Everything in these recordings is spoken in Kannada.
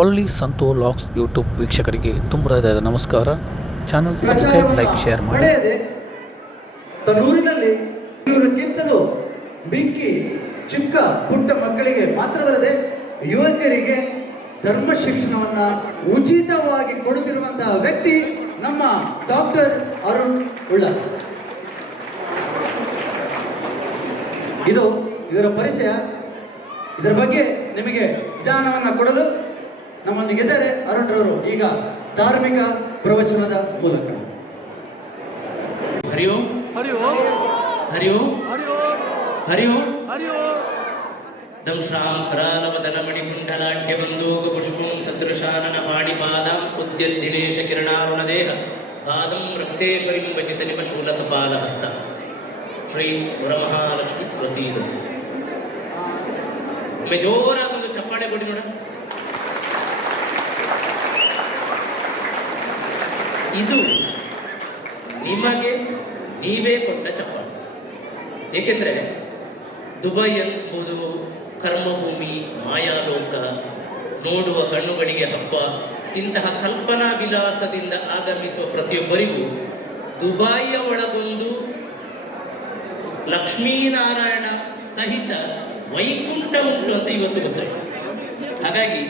ಪೊಲ್ಲಿ ಸಂತು ಲಾಕ್ಸ್ ಯೂಟ್ಯೂಬ್ ವೀಕ್ಷಕರಿಗೆ ತುಂಬ ಹೃದಯದ ನಮಸ್ಕಾರ. ಚಾನಲ್ ಸಬ್ಸ್ಕ್ರೈಬ್, ಲೈಕ್, ಶೇರ್ ಮಾಡಿ. ತನ್ನೂರಿನಲ್ಲಿ ಕಿತ್ತದು ಬೆಂಕಿ ಚಿಕ್ಕ ಪುಟ್ಟ ಮಕ್ಕಳಿಗೆ ಮಾತ್ರವಲ್ಲದೆ ಯುವಕರಿಗೆ ಧರ್ಮ ಶಿಕ್ಷಣವನ್ನ ಉಚಿತವಾಗಿ ಕೊಡುತ್ತಿರುವಂತಹ ವ್ಯಕ್ತಿ ನಮ್ಮ ಡಾಕ್ಟರ್ ಅರುಣ್ ಉಳ್ಳಾರ್. ಇದು ಇವರ ಪರಿಚಯ. ಇದರ ಬಗ್ಗೆ ನಿಮಗೆ ಜ್ಞಾನವನ್ನ ಕೊಡಲು ನಮ್ಮೊಂದಿಗಿದ್ದಾರೆ ಅರುಣ್ ರವರು. ಈಗ ಧಾರ್ಮಿಕ ಪ್ರವಚನದ ಮೂಲಕ. ಹರಿ ಓಂ ಹರಿ ಓಂ ಹರಿ ಓಂ ಹರಿ ಓಂ ಹರಿ ಓಂ. ದಂಶ್ರಾಂ ಕರಾಲವದನಮಣಿ ಕುಂಡಲಾಢ್ಯ ಬಂದೂಕ ಪುಷ್ಪಂ ಸದೃಶಾನನ ಪಾಣಿಪಾದಾಂ ಉದ್ಯದ್ದಿನೇಶ ಕಿರಣಾರುಣ ದೇಹ ಪಾದಂ ರಕ್ತೇಶ್ವರಿಂ ಭಜಿತ ನಿಮ ಶೂಲಕಪಾಲ ಹಸ್ತ ಶ್ರೀ ವರಮಹಾಲಕ್ಷ್ಮಿ ಪ್ರಸೀದತು. ಜೋರಾಗಿ ಒಂದು ಚಪ್ಪಾಳೆ ಕೊಡಿ ನೋಡ. ಇದು ನಿಮಗೆ ನೀವೇ ಕೊಟ್ಟ ಚಪ್ಪಾಳೆ. ಏಕೆಂದರೆ ದುಬೈ ಎಂಬುದು ಕರ್ಮಭೂಮಿ, ಮಾಯಾಲೋಕ, ನೋಡುವ ಕಣ್ಣುಗಳಿಗೆ ಹಬ್ಬ. ಇಂತಹ ಕಲ್ಪನಾ ವಿಲಾಸದಿಂದ ಆಗಮಿಸುವ ಪ್ರತಿಯೊಬ್ಬರಿಗೂ ದುಬೈಯ ಒಳಗೊಂದು ಲಕ್ಷ್ಮೀನಾರಾಯಣ ಸಹಿತ ವೈಕುಂಠ ಉಂಟು ಅಂತ ಇವತ್ತು ಗೊತ್ತಾಯಿತು. ಹಾಗಾಗಿ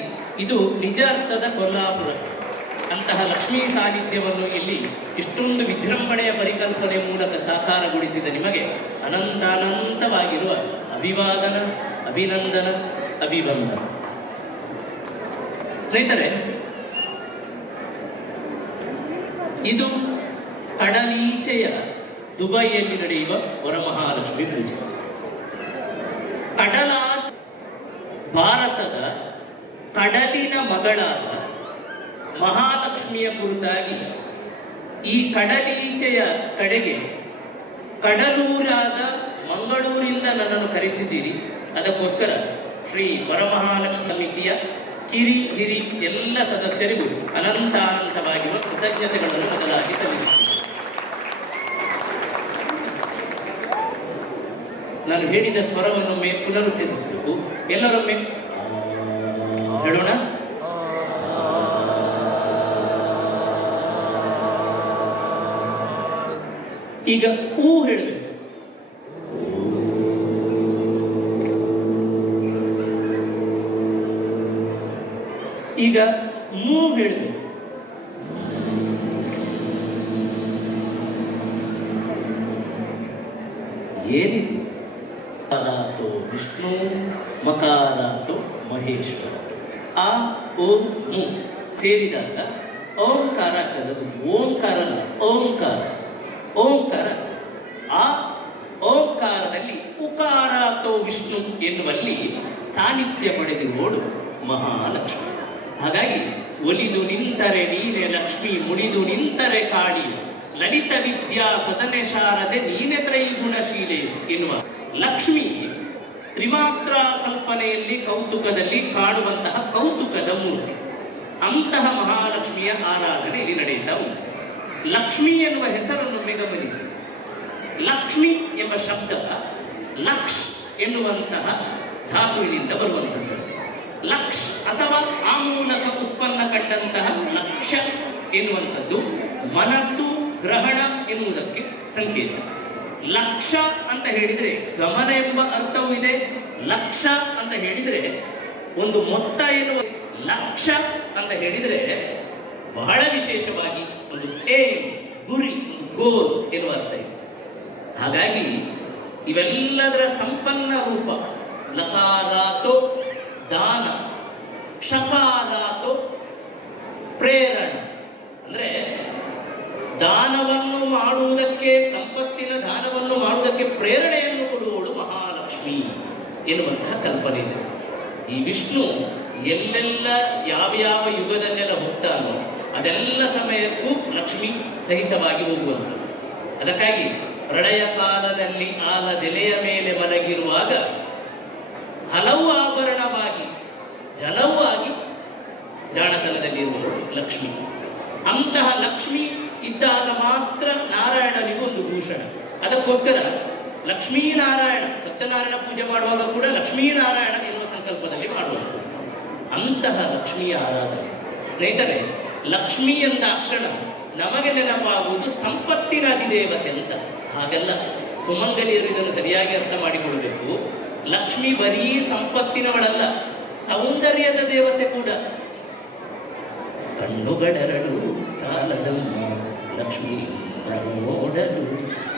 ಇದು ನಿಜ ಅರ್ಥದ ಕೊಲ್ಲಾಪುರ. ಅಂತಹ ಲಕ್ಷ್ಮೀ ಸಾನ್ನಿಧ್ಯವನ್ನು ಇಲ್ಲಿ ಇಷ್ಟೊಂದು ವಿಜೃಂಭಣೆಯ ಪರಿಕಲ್ಪನೆ ಮೂಲಕ ಸಾಕಾರಗೊಳಿಸಿದ ನಿಮಗೆ ಅನಂತಾನಂತವಾಗಿರುವ ಅಭಿವಾದನ, ಅಭಿನಂದನ, ಅಭಿವಂದನ. ಸ್ನೇಹಿತರೆ, ಇದು ಕಡಲೀಚೆಯ ದುಬೈಯಲ್ಲಿ ನಡೆಯುವ ವರಮಹಾಲಕ್ಷ್ಮಿ ಪೂಜೆ. ಕಡಲಾಚೆ ಭಾರತದ ಕಡಲಿನ ಮಗಳಾದ ಮಹಾಲಕ್ಷ್ಮಿಯ ಕುರಿತಾಗಿ ಈ ಕಡಲೀಚೆಯ ಕಡೆಗೆ ಕಡಲೂರಾದ ಮಂಗಳೂರಿಂದ ನನ್ನನ್ನು ಕರೆಸಿದ್ದೀರಿ. ಅದಕ್ಕೋಸ್ಕರ ಶ್ರೀ ವರಮಹಾಲಕ್ಷ್ಮಿ ಸಮಿತಿಯ ಕಿರಿ ಹಿರಿ ಎಲ್ಲ ಸದಸ್ಯರಿಗೂ ಅನಂತಾನಂತವಾಗಿರುವ ಕೃತಜ್ಞತೆಗಳನ್ನು ಮೊದಲಾಗಿ ಸಲ್ಲಿಸುತ್ತೀನಿ. ನಾನು ಹೇಳಿದ ಸ್ವರವನ್ನೊಮ್ಮೆ ಪುನರುಚ್ಚರಿಸಬೇಕು. ಎಲ್ಲರೊಮ್ಮೆ ಹೇಳೋಣ. ಈಗ ಊ ಹೇಳಬೇಕು. ಈಗ ಮೂ ಹೇಳಬೇಕು. ಏನಿದು? ಮಕಾರಾತೋ ವಿಷ್ಣು, ಮಕಾರಾತೋ ಮಹೇಶ್ವರ. ಆ ಓಂ ಮು ಸೇರಿದಾಗ ಓಂಕಾರ ಆಗ್ತದೆ. ಓಂಕಾರ ಅಲ್ಲ, ಓಂಕಾರ. ಓಂಕಾರ. ಆ ಓಂಕಾರದಲ್ಲಿ ಉಕಾರಾತೋ ವಿಷ್ಣು ಎನ್ನುವಲ್ಲಿ ಸಾನ್ನಿಧ್ಯ ಪಡೆದಿರುವೋಡು ಮಹಾಲಕ್ಷ್ಮಿ. ಹಾಗಾಗಿ ಒಲಿದು ನಿಂತರೆ ನೀನೆ ಲಕ್ಷ್ಮಿ, ಮುಡಿದು ನಿಂತರೆ ಕಾಡಿ, ಲಲಿತ ವಿದ್ಯಾ ಸದನೆ ಶಾರದೆ ನೀನೆ ತ್ರೈಗುಣಶೀಲೆ ಎನ್ನುವ ಲಕ್ಷ್ಮಿ ತ್ರಿಮಾತ್ರ ಕಲ್ಪನೆಯಲ್ಲಿ ಕೌತುಕದಲ್ಲಿ ಕಾಣುವಂತಹ ಕೌತುಕದ ಮೂರ್ತಿ. ಅಂತಹ ಮಹಾಲಕ್ಷ್ಮಿಯ ಆರಾಧನೆ ಇಲ್ಲಿ ನಡೆಯುತ್ತಾ ಉಂಟು. ಲಕ್ಷ್ಮಿ ಎನ್ನುವ ಹೆಸರನ್ನು ಗಮನಿಸಿ. ಲಕ್ಷ್ಮಿ ಎಂಬ ಶಬ್ದ ಲಕ್ಷ್ ಎನ್ನುವಂತಹ ಧಾತುವಿನಿಂದ ಬರುವಂಥದ್ದು. ಲಕ್ಷ್ ಅಥವಾ ಆ ಮೂಲಕ ಉತ್ಪನ್ನ ಕಂಡಂತಹ ಲಕ್ಷ್ಯ ಎನ್ನುವಂಥದ್ದು ಮನಸ್ಸು, ಗ್ರಹಣ ಎನ್ನುವುದಕ್ಕೆ ಸಂಕೇತ. ಲಕ್ಷ ಅಂತ ಹೇಳಿದರೆ ಗಮನ ಎಂಬ ಅರ್ಥವೂ ಇದೆ. ಲಕ್ಷ ಅಂತ ಹೇಳಿದರೆ ಒಂದು ಮೊತ್ತ ಎನ್ನುವ. ಲಕ್ಷ ಅಂತ ಹೇಳಿದರೆ ಬಹಳ ವಿಶೇಷವಾಗಿ ಒಂದು ಏಮ್, ಗುರಿ, ಒಂದು ಗೋಲ್ ಎನ್ನುವ ಅರ್ಥ ಇದೆ. ಹಾಗಾಗಿ ಇವೆಲ್ಲದರ ಸಂಪನ್ನ ರೂಪ ಲಕಾರಾತೋ ದಾನ, ಕ್ಷಕಾರಾತೋ ಪ್ರೇರಣ. ಅಂದರೆ ದಾನವನ್ನು ಮಾಡುವುದಕ್ಕೆ, ಸಂಪತ್ತಿನ ದಾನವನ್ನು ಮಾಡುವುದಕ್ಕೆ ಪ್ರೇರಣೆಯನ್ನು ಕೊಡುವವಳು ಮಹಾಲಕ್ಷ್ಮಿ ಎನ್ನುವಂತಹ ಕಲ್ಪನೆ ಇದೆ. ಈ ವಿಷ್ಣು ಎಲ್ಲೆಲ್ಲ ಯಾವ ಯುಗದಲ್ಲೆಲ್ಲ ಹೋಗ್ತಾನೋ ಅದೆಲ್ಲ ಸಮಯಕ್ಕೂ ಲಕ್ಷ್ಮಿ ಸಹಿತವಾಗಿ ಹೋಗುವಂಥದ್ದು. ಅದಕ್ಕಾಗಿ ಪ್ರಳಯ ಕಾಲದಲ್ಲಿ ಆಲದೆಲೆಯ ಮೇಲೆ ಮಲಗಿರುವಾಗ ಹಲವು ಆಭರಣವಾಗಿ, ಜಲವೂ ಆಗಿ ಜಾಣತನದಲ್ಲಿರುವವರು ಲಕ್ಷ್ಮಿ. ಅಂತಹ ಲಕ್ಷ್ಮಿ ಇದ್ದಾಗ ಮಾತ್ರ ನಾರಾಯಣನಿಗೂ ಒಂದು ಭೂಷಣ. ಅದಕ್ಕೋಸ್ಕರ ಲಕ್ಷ್ಮೀನಾರಾಯಣ, ಸತ್ಯನಾರಾಯಣ ಪೂಜೆ ಮಾಡುವಾಗ ಕೂಡ ಲಕ್ಷ್ಮೀನಾರಾಯಣ ಎನ್ನುವ ಸಂಕಲ್ಪದಲ್ಲಿ ಮಾಡುವಂಥದ್ದು. ಅಂತಹ ಲಕ್ಷ್ಮಿಯ ಆರಾಧನೆ. ಸ್ನೇಹಿತರೆ, ಲಕ್ಷ್ಮಿ ಎಂದಾಕ್ಷಣ ನಮಗೆ ನೆನಪಾಗುವುದು ಸಂಪತ್ತಿನ ಅಧಿದೇವತೆ ಅಂತ. ಹಾಗೆಲ್ಲ ಸುಮಂಗಲಿಯರು ಇದನ್ನು ಸರಿಯಾಗಿ ಅರ್ಥ ಮಾಡಿಕೊಳ್ಳಬೇಕು. ಲಕ್ಷ್ಮಿ ಬರೀ ಸಂಪತ್ತಿನವಳಲ್ಲ, ಸೌಂದರ್ಯದ ದೇವತೆ ಕೂಡ. ಕಣ್ಣುಗಳೆರಡು ಸಾಲದಮ್ಮ ಲಕ್ಷ್ಮಿ ನೋಡಲು.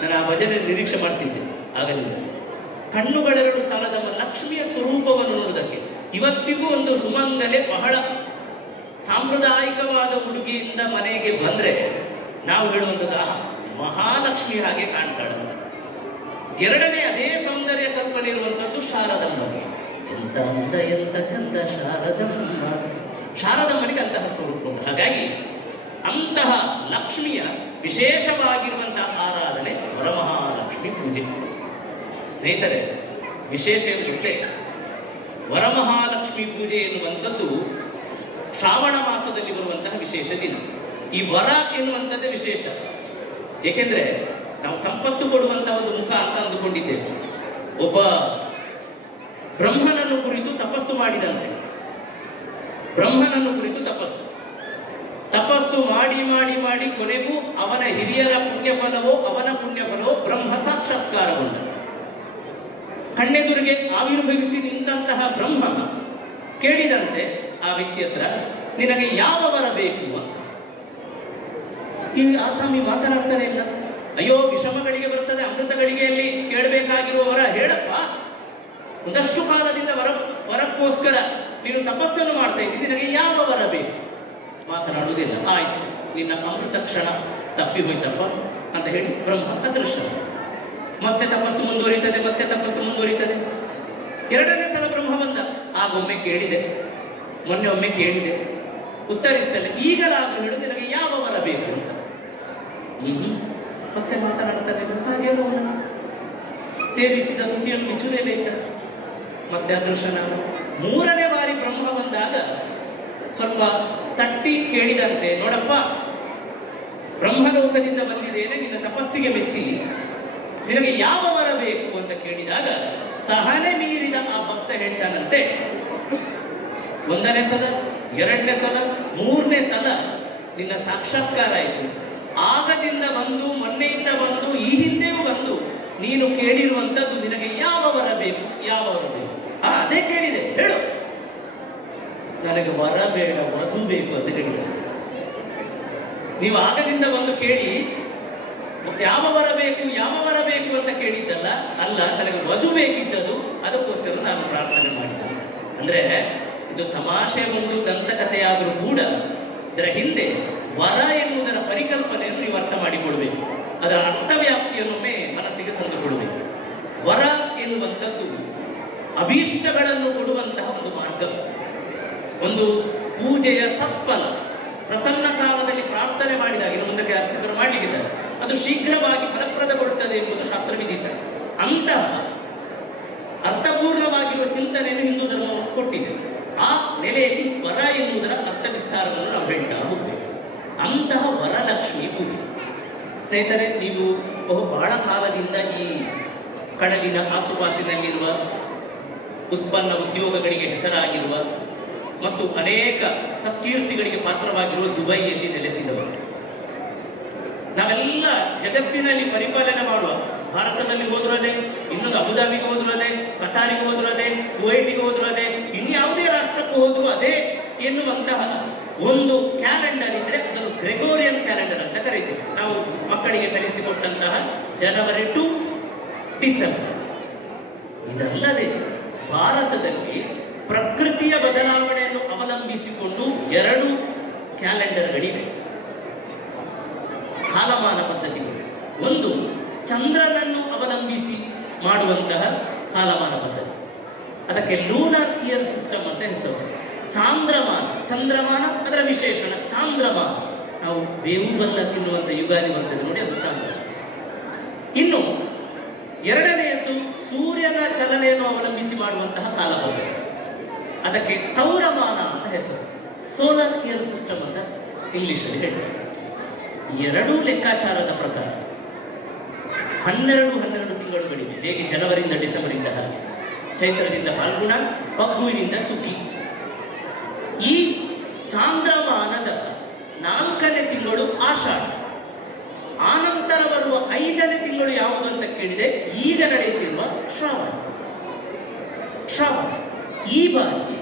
ನಾನು ಆ ಭಜನೆ ನಿರೀಕ್ಷೆ ಮಾಡ್ತಿದ್ದೆ ಆಗಲಿಲ್ಲ. ಕಣ್ಣುಗಳೆರಡು ಸಾಲದಮ್ಮ ಲಕ್ಷ್ಮಿಯ ಸ್ವರೂಪವನ್ನು ನೋಡುವುದಕ್ಕೆ. ಇವತ್ತಿಗೂ ಒಂದು ಸುಮಂಗಲೆ ಬಹಳ ಸಾಂಪ್ರದಾಯಿಕವಾದ ಉಡುಗೆಯಿಂದ ಮನೆಗೆ ಬಂದರೆ ನಾವು ಹೇಳುವಂಥದ್ದು ಆಹಾ ಮಹಾಲಕ್ಷ್ಮಿ ಹಾಗೆ ಕಾಣ್ತಾಳಂತ. ಎರಡನೇ ಅದೇ ಸೌಂದರ್ಯ ಕಲ್ಪನೆ ಇರುವಂಥದ್ದು ಶಾರದಮ್ಮನಿಗೆ. ಎಂತ ಅಂದ ಎಂತ ಚಂದ ಶಾರದಮ್ಮ. ಶಾರದಮ್ಮನಿಗೆ ಅಂತಹ ಸ್ವರೂಪ ಉಂಟು. ಹಾಗಾಗಿ ಅಂತಹ ಲಕ್ಷ್ಮಿಯ ವಿಶೇಷವಾಗಿರುವಂತಹ ಆರಾಧನೆ ವರಮಹಾಲಕ್ಷ್ಮಿ ಪೂಜೆ. ಸ್ನೇಹಿತರೆ, ವಿಶೇಷ ಗೊತ್ತೇ, ವರಮಹಾಲಕ್ಷ್ಮಿ ಪೂಜೆ ಎನ್ನುವಂಥದ್ದು ಶ್ರಾವಣ ಮಾಸದಲ್ಲಿ ಬರುವಂತಹ ವಿಶೇಷ ದಿನ. ಈ ವರ ಎನ್ನುವಂಥದ್ದೇ ವಿಶೇಷ. ಏಕೆಂದರೆ ನಾವು ಸಂಪತ್ತು ಕೊಡುವಂತಹ ಒಂದು ಮುಖ ಅಂತ ಅಂದುಕೊಂಡಿದ್ದೇವೆ. ಒಬ್ಬ ಬ್ರಹ್ಮನನ್ನು ಕುರಿತು ತಪಸ್ಸು ಮಾಡಿದಂತೆ, ಬ್ರಹ್ಮನನ್ನು ಕುರಿತು ತಪಸ್ಸು ಮಾಡಿ ಮಾಡಿ ಮಾಡಿ ಕೊನೆಗೂ ಅವನ ಹಿರಿಯರ ಪುಣ್ಯಫಲವೋ ಅವನ ಪುಣ್ಯಫಲವೋ ಬ್ರಹ್ಮ ಸಾಕ್ಷಾತ್ಕಾರಗೊಂಡ. ಕಣ್ಣೆದುರಿಗೆ ಆವಿರ್ಭವಿಸಿ ನಿಂತಹ ಬ್ರಹ್ಮ ಕೇಳಿದಂತೆ ಆ ವ್ಯಕ್ತಿ ಹತ್ರ, ನಿನಗೆ ಯಾವ ವರ ಬೇಕು ಅಂತ. ಈ ಆಸಾಮಿ ಮಾತನಾಡ್ತಾನೆ ಇಲ್ಲ. ಅಯ್ಯೋ, ವಿಷಮಗಳಿಗೆ ಬರ್ತದೆ, ಅಮೃತ ಗಳಿಗೆಯಲ್ಲಿ ಕೇಳಬೇಕಾಗಿರುವ ವರ ಹೇಳಪ್ಪ. ಒಂದಷ್ಟು ಕಾಲದಿಂದ ವರಕ್ಕೋಸ್ಕರ ನೀನು ತಪಸ್ಸನ್ನು ಮಾಡ್ತಾ ಇದ್ದೀನಿ, ನಿನಗೆ ಯಾವ ವರ ಬೇಕು? ಮಾತನಾಡುವುದಿಲ್ಲ. ಆಯ್ತು, ನಿನ್ನ ಅಮೃತ ಕ್ಷಣ ತಪ್ಪಿ ಹೋಯ್ತಪ್ಪ ಅಂತ ಹೇಳಿ ಬ್ರಹ್ಮ ಅದೃಶ್ಯ. ಮತ್ತೆ ತಪಸ್ಸು ಮುಂದುವರಿತದೆ. ಎರಡನೇ ಸಲ ಬ್ರಹ್ಮ ಬಂದ. ಆಗೊಮ್ಮೆ ಕೇಳಿದೆ, ಮೊನ್ನೆ ಒಮ್ಮೆ ಕೇಳಿದೆ, ಉತ್ತರಿಸ್ತಲ್ಲ. ಈಗಲಾದ್ರೂ ಹೇಳು, ನಿನಗೆ ಯಾವ ವರ ಬೇಕು ಅಂತ. ಮತ್ತೆ ಮಾತನಾಡ್ತಾನೆ. ಹಾಗೆ ಸೇರಿಸಿದ ತುಟಿಯನ್ನು ಬಿಚ್ಚುವುದೇ ಇತ್ತ. ಮತ್ತೆ ಅದೃಶ್ಯನ. ಮೂರನೇ ಬಾರಿ ಬ್ರಹ್ಮ ಬಂದಾಗ ಸ್ವಲ್ಪ ತಟ್ಟಿ ಕೇಳಿದಂತೆ, ನೋಡಪ್ಪ, ಬ್ರಹ್ಮಲೋಕದಿಂದ ಬಂದಿದ್ದೇನೆ, ನಿನ್ನ ತಪಸ್ಸಿಗೆ ಮೆಚ್ಚಿ ನಿನಗೆ ಯಾವ ವರ ಬೇಕು ಅಂತ ಕೇಳಿದಾಗ ಸಹನೆ ಮೀರಿದ ಆ ಭಕ್ತ ಹೇಳ್ತಾನಂತೆ, ಒಂದನೇ ಸಲ, ಎರಡನೇ ಸಲ, ಮೂರನೇ ಸಲ ನಿನ್ನ ಸಾಕ್ಷಾತ್ಕಾರ ಆಯಿತು. ಆಗದಿಂದ ಬಂದು, ಮೊನ್ನೆಯಿಂದ ಬಂದು, ಈ ಹಿಂದೆಯೂ ಬಂದು ನೀನು ಕೇಳಿರುವಂಥದ್ದು ನಿನಗೆ ಯಾವ ವರ ಬೇಕು? ಅದೇ ಕೇಳಿದೆ, ಹೇಳು. ನನಗೆ ವರ ಬೇಡ, ವಧು ಬೇಕು ಅಂತ ಹೇಳಿದೆ. ನೀವು ಆಗದಿಂದ ಬಂದು ಕೇಳಿ ಯಾವ ವರ ಬೇಕು ಅಂತ ಕೇಳಿದ್ದಲ್ಲ. ಅಲ್ಲ, ನನಗೆ ವಧು ಬೇಕಿದ್ದದು, ಅದಕ್ಕೋಸ್ಕರ ನಾನು ಪ್ರಾರ್ಥನೆ ಮಾಡಿದ್ದೆ. ಅಂದ್ರೆ ಇದು ತಮಾಷೆ ಒಂದು ದಂತಕಥೆಯಾದರೂ ಕೂಡ ಇದರ ಹಿಂದೆ ವರ ಎನ್ನುವುದರ ಪರಿಕಲ್ಪನೆಯನ್ನು ನೀವು ಅರ್ಥ ಮಾಡಿಕೊಳ್ಬೇಕು. ಅದರ ಅರ್ಥವ್ಯಾಪ್ತಿಯನ್ನೊಮ್ಮೆ ಮನಸ್ಸಿಗೆ ತಂದುಕೊಳ್ಬೇಕು. ವರ ಎನ್ನುವಂಥದ್ದು ಅಭೀಷ್ಟಗಳನ್ನು ಕೊಡುವಂತಹ ಒಂದು ಮಾರ್ಗ, ಒಂದು ಪೂಜೆಯ ಸತ್ಫಲ. ಪ್ರಸನ್ನ ಕಾಲದಲ್ಲಿ ಪ್ರಾರ್ಥನೆ ಮಾಡಿದಾಗ, ಇನ್ನು ಮುಂದಕ್ಕೆ ಅರ್ಚಕರು ಮಾಡಲಿಕ್ಕಿದ್ದಾರೆ, ಅದು ಶೀಘ್ರವಾಗಿ ಫಲಪ್ರದಗೊಳ್ಳುತ್ತದೆ ಎಂಬುದು ಶಾಸ್ತ್ರವಿದಿತ. ಅಂತಹ ಅರ್ಥಪೂರ್ಣವಾಗಿರುವ ಚಿಂತನೆಯನ್ನು ಹಿಂದೂ ಧರ್ಮ ಕೊಟ್ಟಿದೆ. ಆ ನೆಲೆಯಲ್ಲಿ ವರ ಎನ್ನುವುದರ ಅರ್ಥ ವಿಸ್ತಾರವನ್ನು ನಾವು ಹೇಳ್ತಾ ಹೋಗ್ಬೇಕು. ಅಂತಹ ವರಲಕ್ಷ್ಮಿ ಪೂಜೆ. ಸ್ನೇಹಿತರೆ, ನೀವು ಬಹಳ ಕಾಲದಿಂದ ಈ ಕಡಲಿನ ಆಸುಪಾಸಿನಲ್ಲಿರುವ ಉತ್ಪನ್ನ ಉದ್ಯೋಗಗಳಿಗೆ ಹೆಸರಾಗಿರುವ ಮತ್ತು ಅನೇಕ ಸತ್ಕೀರ್ತಿಗಳಿಗೆ ಪಾತ್ರವಾಗಿರುವ ದುಬೈಯಲ್ಲಿ ನೆಲೆಸಿದವರು ನಾವೆಲ್ಲ ಜಗತ್ತಿನಲ್ಲಿ ಪರಿಪಾಲನೆ ಮಾಡುವ. ಭಾರತದಲ್ಲಿ ಹೋದ್ರೂ ಅದೇ, ಇನ್ನೊಂದು ಅಬುದಾಬಿಗೆ ಹೋದ್ರೂ ಅದೇ, ಕತಾರಿಗೆ ಹೋದ್ರೂ ಅದೇ, ಕುವೈಟಿಗೆ ಹೋದ್ರೂ ಅದೇ, ಇನ್ಯಾವುದೇ ರಾಷ್ಟ್ರಕ್ಕೂ ಹೋದ್ರೂ ಅದೇ ಎನ್ನುವಂತಹ ಒಂದು ಕ್ಯಾಲೆಂಡರ್ ಇದ್ರೆ ಅದನ್ನು ಗ್ರೆಗೋರಿಯನ್ ಕ್ಯಾಲೆಂಡರ್ ಅಂತ ಕರೀತೀವಿ. ನಾವು ಮಕ್ಕಳಿಗೆ ಕಲಿಸಿಕೊಟ್ಟಂತಹ ಜನವರಿ ಟು ಡಿಸೆಂಬರ್. ಇದಲ್ಲದೆ ಭಾರತದಲ್ಲಿ ಪ್ರಕೃತಿಯ ಬದಲಾವಣೆಯನ್ನು ಅವಲಂಬಿಸಿಕೊಂಡು 2 ಕ್ಯಾಲೆಂಡರ್ಗಳಿವೆ, ಕಾಲಮಾನ ಪದ್ಧತಿಗಳು. ಒಂದು ಚಂದ್ರನನ್ನು ಅವಲಂಬಿಸಿ ಮಾಡುವಂತಹ ಕಾಲಮಾನ ಪದ್ಧತಿ, ಅದಕ್ಕೆ ಲೂನರ್ ಇಯರ್ ಸಿಸ್ಟಮ್ ಅಂತ ಹೆಸರು. ಚಂದ್ರಮಾನ ಅದರ ವಿಶೇಷಣ ಚಾಂದ್ರಮಾನ. ನಾವು ಬೇವು ಬೆಲ್ಲ ತಿನ್ನುವಂಥ ಯುಗಾದಿ ಬರ್ತದೆ ನೋಡಿ, ಅದು ಚಾಂದ್ರ. ಇನ್ನು ಎರಡನೆಯದ್ದು ಸೂರ್ಯನ ಚಲನೆಯನ್ನು ಅವಲಂಬಿಸಿ ಮಾಡುವಂತಹ ಕಾಲ ಪದ್ಧತಿ, ಅದಕ್ಕೆ ಸೌರಮಾನ ಅಂತ ಹೆಸರು. ಸೋಲಾರ್ ಇಯರ್ ಸಿಸ್ಟಮ್ ಅಂತ ಇಂಗ್ಲಿಷಲ್ಲಿ ಹೇಳ್ತಾರೆ. ಎರಡೂ ಲೆಕ್ಕಾಚಾರದ ಪ್ರಕಾರ 12 ತಿಂಗಳುಗಳಿವೆ. ಹೇಗೆ ಜನವರಿಯಿಂದ ಡಿಸೆಂಬರಿಂದ ಹಾಗೆ, ಚೈತ್ರದಿಂದ ಫಾಲ್ಗುಣ, ಫಗ್ಗುವಿನಿಂದ ಸುಗ್ಗಿ. ಈ ಚಾಂದ್ರಮಾನದ 4ನೇ ತಿಂಗಳು ಆಷಾಢ, ಆನಂತರ ಬರುವ 5ನೇ ತಿಂಗಳು ಯಾವುದು ಅಂತ ಕೇಳಿದೆ, ಈಗ ನಡೆಯುತ್ತಿರುವ ಶ್ರಾವಣ. ಈ ಬಾರಿ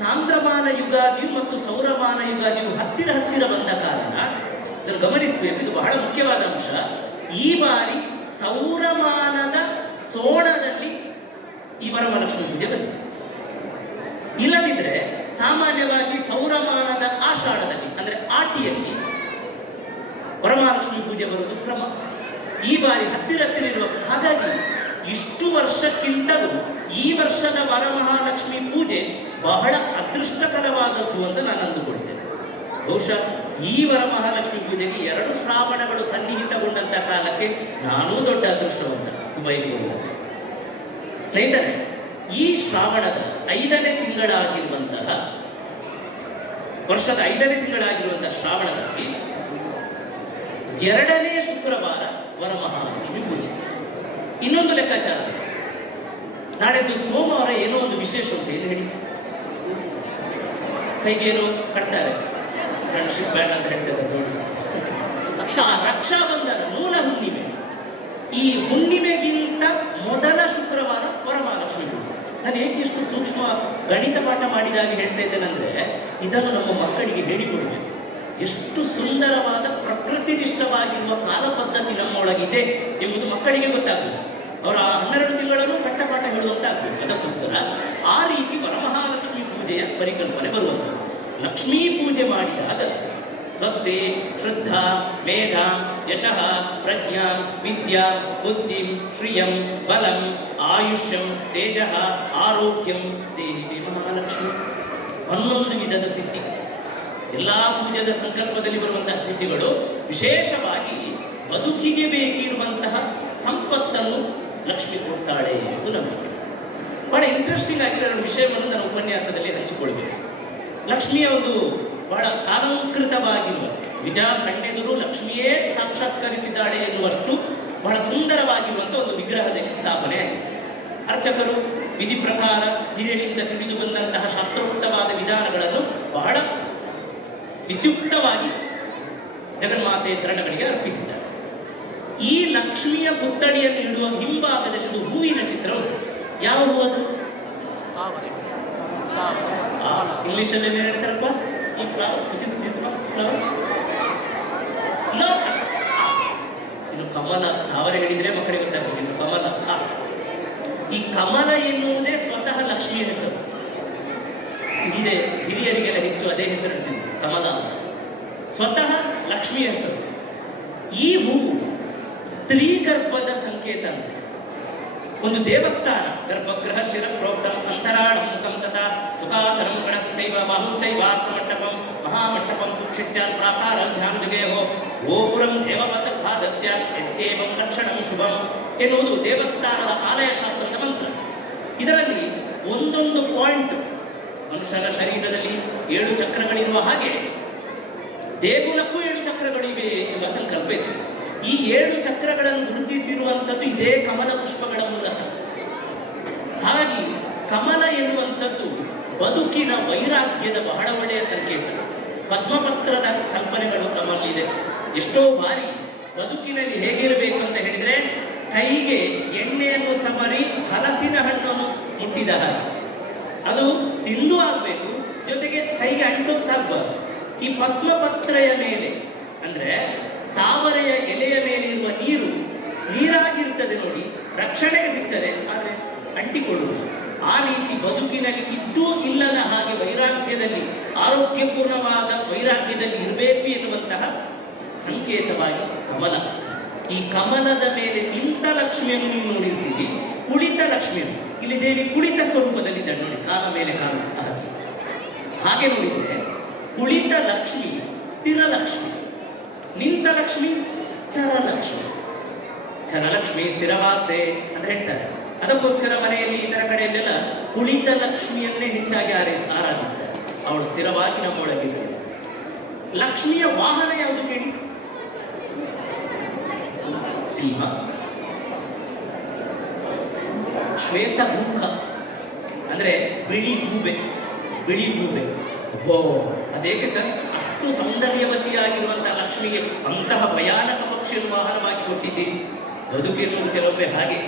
ಚಾಂದ್ರಮಾನ ಯುಗಾದಿಯು ಮತ್ತು ಸೌರಮಾನ ಯುಗಾದಿಯು ಹತ್ತಿರ ಬಂದ ಕಾರಣ ಇದನ್ನು ಗಮನಿಸಬೇಕು, ಇದು ಬಹಳ ಮುಖ್ಯವಾದ ಅಂಶ. ಈ ಬಾರಿ ಸೌರಮಾನದ ಸೋಣದಲ್ಲಿ ಈ ವರಮಹಾಲಕ್ಷ್ಮಿ ಪೂಜೆ ಬಂದಿದೆ. ಇಲ್ಲದಿದ್ದರೆ ಸಾಮಾನ್ಯವಾಗಿ ಸೌರಮಾನದ ಆಷಾಢದಲ್ಲಿ ಅಂದರೆ ಆಟಿಯಲ್ಲಿ ವರಮಹಾಲಕ್ಷ್ಮಿ ಪೂಜೆ ಬರುವುದು ಕ್ರಮ. ಈ ಬಾರಿ ಹತ್ತಿರ ಇರುವ, ಹಾಗಾಗಿ ಇಷ್ಟು ವರ್ಷಕ್ಕಿಂತಲೂ ಈ ವರ್ಷದ ವರಮಹಾಲಕ್ಷ್ಮಿ ಪೂಜೆ ಬಹಳ ಅದೃಷ್ಟಕರವಾದದ್ದು ಅಂತ ನಾನು ಅಂದುಕೊಳ್ತೇನೆ. ಬಹುಶಃ ಈ ವರಮಹಾಲಕ್ಷ್ಮಿ ಪೂಜೆಗೆ 2 ಶ್ರಾವಣಗಳು ಸನ್ನಿಹಿತಗೊಂಡಂತ ಕಾಲಕ್ಕೆ ನಾನೂ ದೊಡ್ಡ ಅದೃಷ್ಟವಂತ ದುಬೈಗೆ ಹೋಗುವ. ಸ್ನೇಹಿತರೆ, ಈ ಶ್ರಾವಣದ 5ನೇ ತಿಂಗಳಾಗಿರುವಂತಹ ವರ್ಷದ 5ನೇ ತಿಂಗಳಾಗಿರುವಂತಹ ಶ್ರಾವಣದಲ್ಲಿ 2ನೇ ಶುಕ್ರವಾರ ವರಮಹಾಲಕ್ಷ್ಮಿ ಪೂಜೆ. ಇನ್ನೊಂದು ಲೆಕ್ಕಾಚಾರ, ನಾಳೆದ್ದು ಸೋಮವಾರ ಏನೋ ಒಂದು ವಿಶೇಷ ಉಂಟು, ಏನು ಹೇಳಿ? ಕೈಗೇನು ಕಟ್ತಾರೆ, ಫ್ರೆಂಡ್ಶಿಪ್ ಬ್ಯಾಂಡ್ ಅಂತ ಹೇಳ್ತಾರೆ ನೋಡಿ. ರಕ್ಷಾಬಂಧನ, ಮೂಲ ಹುಣ್ಣಿಮೆ. ಈ ಹುಣ್ಣಿಮೆಗಿಂತ ಮೊದಲ ಶುಕ್ರವಾರ ವರಮಹಾಲಕ್ಷ್ಮಿ ಪೂಜೆ. ನಾನು ಏಕೆ ಇಷ್ಟು ಸೂಕ್ಷ್ಮ ಗಣಿತ ಪಾಠ ಮಾಡಿದಾಗೆ ಹೇಳ್ತಾ ಇದ್ದೇನೆಂದ್ರೆ, ಇದನ್ನು ನಮ್ಮ ಮಕ್ಕಳಿಗೆ ಹೇಳಿಕೊಡ್ಬೇಕು. ಎಷ್ಟು ಸುಂದರವಾದ ಪ್ರಕೃತಿನಿಷ್ಠವಾಗಿರುವ ಕಾಲ ಪದ್ಧತಿ ನಮ್ಮೊಳಗಿದೆ ಎಂಬುದು ಮಕ್ಕಳಿಗೆ ಗೊತ್ತಾಗಬೇಕು. ಅವರ 12 ತಿಂಗಳನ್ನು ಕಂಠಪಾಠ ಹೇಳುವಂತ ಆಗಬೇಕು. ಅದಕ್ಕೋಸ್ಕರ ಆ ರೀತಿ ವರಮಹಾಲಕ್ಷ್ಮಿ ಪೂಜೆಯ ಪರಿಕಲ್ಪನೆ ಬರುವಂಥದ್ದು. ಲಕ್ಷ್ಮೀ ಪೂಜೆ ಮಾಡಿದಾಗ ಸ್ವಸ್ತಿ ಶ್ರದ್ಧಾ ಮೇಧಾ ಯಶಃ ಪ್ರಜ್ಞಾ ವಿದ್ಯಾ ಬುದ್ಧಿಂ ಶ್ರಿಯಂ ಬಲಂ ಆಯುಷ್ಯಂ ತೇಜಃ ಆರೋಗ್ಯಂ ದೇವಿ ಮಹಾಲಕ್ಷ್ಮಿ. 11 ವಿಧದ ಸಿದ್ಧಿ, ಎಲ್ಲ ಪೂಜೆದ ಸಂಕಲ್ಪದಲ್ಲಿ ಬರುವಂತಹ ಸಿದ್ಧಿಗಳು. ವಿಶೇಷವಾಗಿ ಬದುಕಿಗೆ ಬೇಕಿರುವಂತಹ ಸಂಪತ್ತನ್ನು ಲಕ್ಷ್ಮಿ ಕೊಡ್ತಾಳೆ ಎಂದು ನಂಬಿಕೆ. ಬಹಳ ಇಂಟ್ರೆಸ್ಟಿಂಗ್ ಆಗಿರೋ 2 ವಿಷಯವನ್ನು ನಾನು ಉಪನ್ಯಾಸದಲ್ಲಿ ಹಂಚಿಕೊಳ್ಬೇಕು. ಲಕ್ಷ್ಮಿಯ ಒಂದು ಬಹಳ ಸಾಲಂಕೃತವಾಗಿರುವ, ನಿಜ ಕಣ್ಣೆದುರು ಲಕ್ಷ್ಮಿಯೇ ಸಾಕ್ಷಾತ್ಕರಿಸಿದ್ದಾಳೆ ಎನ್ನುವಷ್ಟು ಬಹಳ ಸುಂದರವಾಗಿರುವಂಥ ಒಂದು ವಿಗ್ರಹದಲ್ಲಿ ಸ್ಥಾಪನೆ ಆಗಿದೆ. ಅರ್ಚಕರು ವಿಧಿ ಪ್ರಕಾರ ಹಿರಿಯರಿಂದ ತಿಳಿದು ಬಂದಂತಹ ಶಾಸ್ತ್ರೋಕ್ತವಾದ ವಿಧಾನಗಳನ್ನು ಬಹಳ ವಿದ್ಯುಕ್ತವಾಗಿ ಜಗನ್ಮಾತೆಯ ಚರಣಗಳಿಗೆ ಅರ್ಪಿಸಿದ್ದಾರೆ. ಈ ಲಕ್ಷ್ಮಿಯ ಪುತ್ಥಳಿಯನ್ನು ಇಡುವ ಹಿಂಭಾಗದಲ್ಲಿ ಒಂದು ಹೂವಿನ ಚಿತ್ರ ಉಂಟು. ಯಾವ ಹೂ ಅದು? ಇಂಗ್ಲಿಷಲ್ಲಿ ಏನು ಹೇಳ್ತಾರಪ್ಪ? ಈ flower, which is this one flower? Lotus. ಇನ್ನು ಕಮಲ, ತಾವರೆ ಹೇಳಿದ್ರೆ ಮಕ್ಕಳಿಗೆ ಗೊತ್ತಾಗ್ತದೆ. ಇನ್ನು ಕಮಲ, ಈ ಕಮಲ ಎನ್ನುವುದೇ ಸ್ವತಃ ಲಕ್ಷ್ಮಿಯ ಹೆಸರು. ಹಿಂದೆ ಹಿರಿಯರಿಗೆಲ್ಲ ಹೆಚ್ಚು ಅದೇ ಹೆಸರು ಇರ್ತಿದ್ರು, ಕಮಲ ಅಂತ. ಸ್ವತಃ ಲಕ್ಷ್ಮಿಯ ಹೆಸರು. ಈ ಹೂವು ಸ್ತ್ರೀ ಗರ್ಭದ ಸಂಕೇತ ಅಂತ. ಒಂದು ದೇವಸ್ಥಾನ ಗರ್ಭಗೃಹ ಶಿರ ಪ್ರೋಕ್ತಂ ಅಂತರಾಳಂ ಮುಖಂ ತಥಾ ಸುಖಾಸನಂ ಗಣಶ್ಚೈವ ಬಾಹುಶ್ಚೈವಾರ್ಥಮಂಟಪಂ ಮಹಾಮಂಟಪಂ ಕುಕ್ಷಿಸ್ಯಾತ್ ಪ್ರಾಕಾರಂ ಧ್ಯಾನಜುಗೇಹೋ ಗೋಪುರಂ ದೇವಪದಪಾದಸ್ಯ ಯತ್ಯೇವಂ ಲಕ್ಷಣಂ ಶುಭಂ ಎನ್ನುವುದು ದೇವಸ್ಥಾನದ ಆಲಯ ಶಾಸ್ತ್ರದ ಮಂತ್ರ. ಇದರಲ್ಲಿ ಒಂದೊಂದು ಪಾಯಿಂಟ್, ಮನುಷ್ಯನ ಶರೀರದಲ್ಲಿ 7 ಚಕ್ರಗಳಿರುವ ಹಾಗೆ ದೇಗುಲಕ್ಕೂ 7 ಚಕ್ರಗಳಿವೆ ಎಂಬ ಸಂಕಲ್ಪ ಇದೆ. ಈ 7 ಚಕ್ರಗಳನ್ನು ಗುರುತಿಸಿರುವಂಥದ್ದು ಇದೇ ಕಮಲ ಪುಷ್ಪಗಳ ಮೂಲಕ. ಹಾಗಾಗಿ ಕಮಲ ಎನ್ನುವಂಥದ್ದು ಬದುಕಿನ ವೈರಾಗ್ಯದ ಬಹಳ ಒಳ್ಳೆಯ ಸಂಕೇತ. ಪದ್ಮಪತ್ರದ ಕಲ್ಪನೆಗಳು ನಮ್ಮಲ್ಲಿದೆ. ಎಷ್ಟೋ ಬಾರಿ ಬದುಕಿನಲ್ಲಿ ಹೇಗಿರಬೇಕು ಅಂತ ಹೇಳಿದರೆ, ಕೈಗೆ ಎಣ್ಣೆಯನ್ನು ಸಮರಿ ಹಲಸಿನ ಹಣ್ಣನ್ನು ಮುಟ್ಟಿದ ಹಾಗೆ. ಅದು ತಿಂದು ಆಗಬೇಕು, ಜೊತೆಗೆ ಕೈಗೆ ಅಂಟೊತ್ತಾಗಬಾರ್ದು. ಈ ಪದ್ಮಪತ್ರೆಯ ಮೇಲೆ ಅಂದರೆ ತಾವರೆಯ ಎಲೆಯ ಮೇಲೆ ಇರುವ ನೀರಾಗಿರ್ತದೆ ನೋಡಿ, ರಕ್ಷಣೆಗೆ ಸಿಗ್ತದೆ, ಆದರೆ ಅಂಟಿಕೊಳ್ಳುವುದು. ಆ ರೀತಿ ಬದುಕಿನಲ್ಲಿ ಇದ್ದೂ ಇಲ್ಲದ ಹಾಗೆ ವೈರಾಗ್ಯದಲ್ಲಿ, ಆರೋಗ್ಯಪೂರ್ಣವಾದ ವೈರಾಗ್ಯದಲ್ಲಿ ಇರಬೇಕು ಎನ್ನುವಂತಹ ಸಂಕೇತವಾಗಿ ಕಮಲ. ಈ ಕಮಲದ ಮೇಲೆ ನಿಂತ ಲಕ್ಷ್ಮಿಯನ್ನು ನೀವು ನೋಡಿರ್ತೀರಿ, ಕುಳಿತ ಲಕ್ಷ್ಮಿಯನ್ನು ಇಲ್ಲಿ ದೇವಿ ಕುಳಿತ ಸ್ವರೂಪದಲ್ಲಿದ್ದಾಳೆ ನೋಡಿ, ಕಾಲ ಮೇಲೆ ಕಾಲು ಹಾಕಿ. ಹಾಗೆ ನೋಡಿದರೆ ಕುಳಿತ ಲಕ್ಷ್ಮಿ ಸ್ಥಿರ ಲಕ್ಷ್ಮಿ, ನಿಂತ ಲಕ್ಷ್ಮಿ ಚರಲಕ್ಷ್ಮಿ. ಚರಲಕ್ಷ್ಮಿ ಸ್ಥಿರವಾಸೆ ಅಂತ ಹೇಳ್ತಾರೆ. ಅದಕ್ಕೋಸ್ಕರ ಮನೆಯಲ್ಲಿ ಇತರ ಕಡೆಯಲ್ಲೆಲ್ಲ ಕುಳಿತ ಲಕ್ಷ್ಮಿಯನ್ನೇ ಹೆಚ್ಚಾಗಿ ಆರಾಧಿಸ್ತಾರೆ. ಅವಳು ಸ್ಥಿರವಾಗಿ ನಮ್ಮೊಳಗಿದ್ದಾಳೆ. ಲಕ್ಷ್ಮಿಯ ವಾಹನ ಯಾವುದು ಕೇಳಿ? ಸಿಂಹ. ಶ್ವೇತ ಭೂಖ ಅಂದರೆ ಬಿಳಿ ಗೂಬೆ. ಓ ಅದೇಕೆ ಸರ್ ಅಷ್ಟು ಸೌಂದರ್ಯವತಿಯಾಗಿರುವಂತಹ ಲಕ್ಷ್ಮಿಗೆ ಅಂತಹ ಭಯಾನಕ ಪಕ್ಷಿಯನ್ನು ವಾಹನವಾಗಿ ಕೊಟ್ಟಿದ್ದೀರಿ? ಬದುಕೆನ್ನುವುದು ಕೆಲವೊಮ್ಮೆ ಹಾಗೆ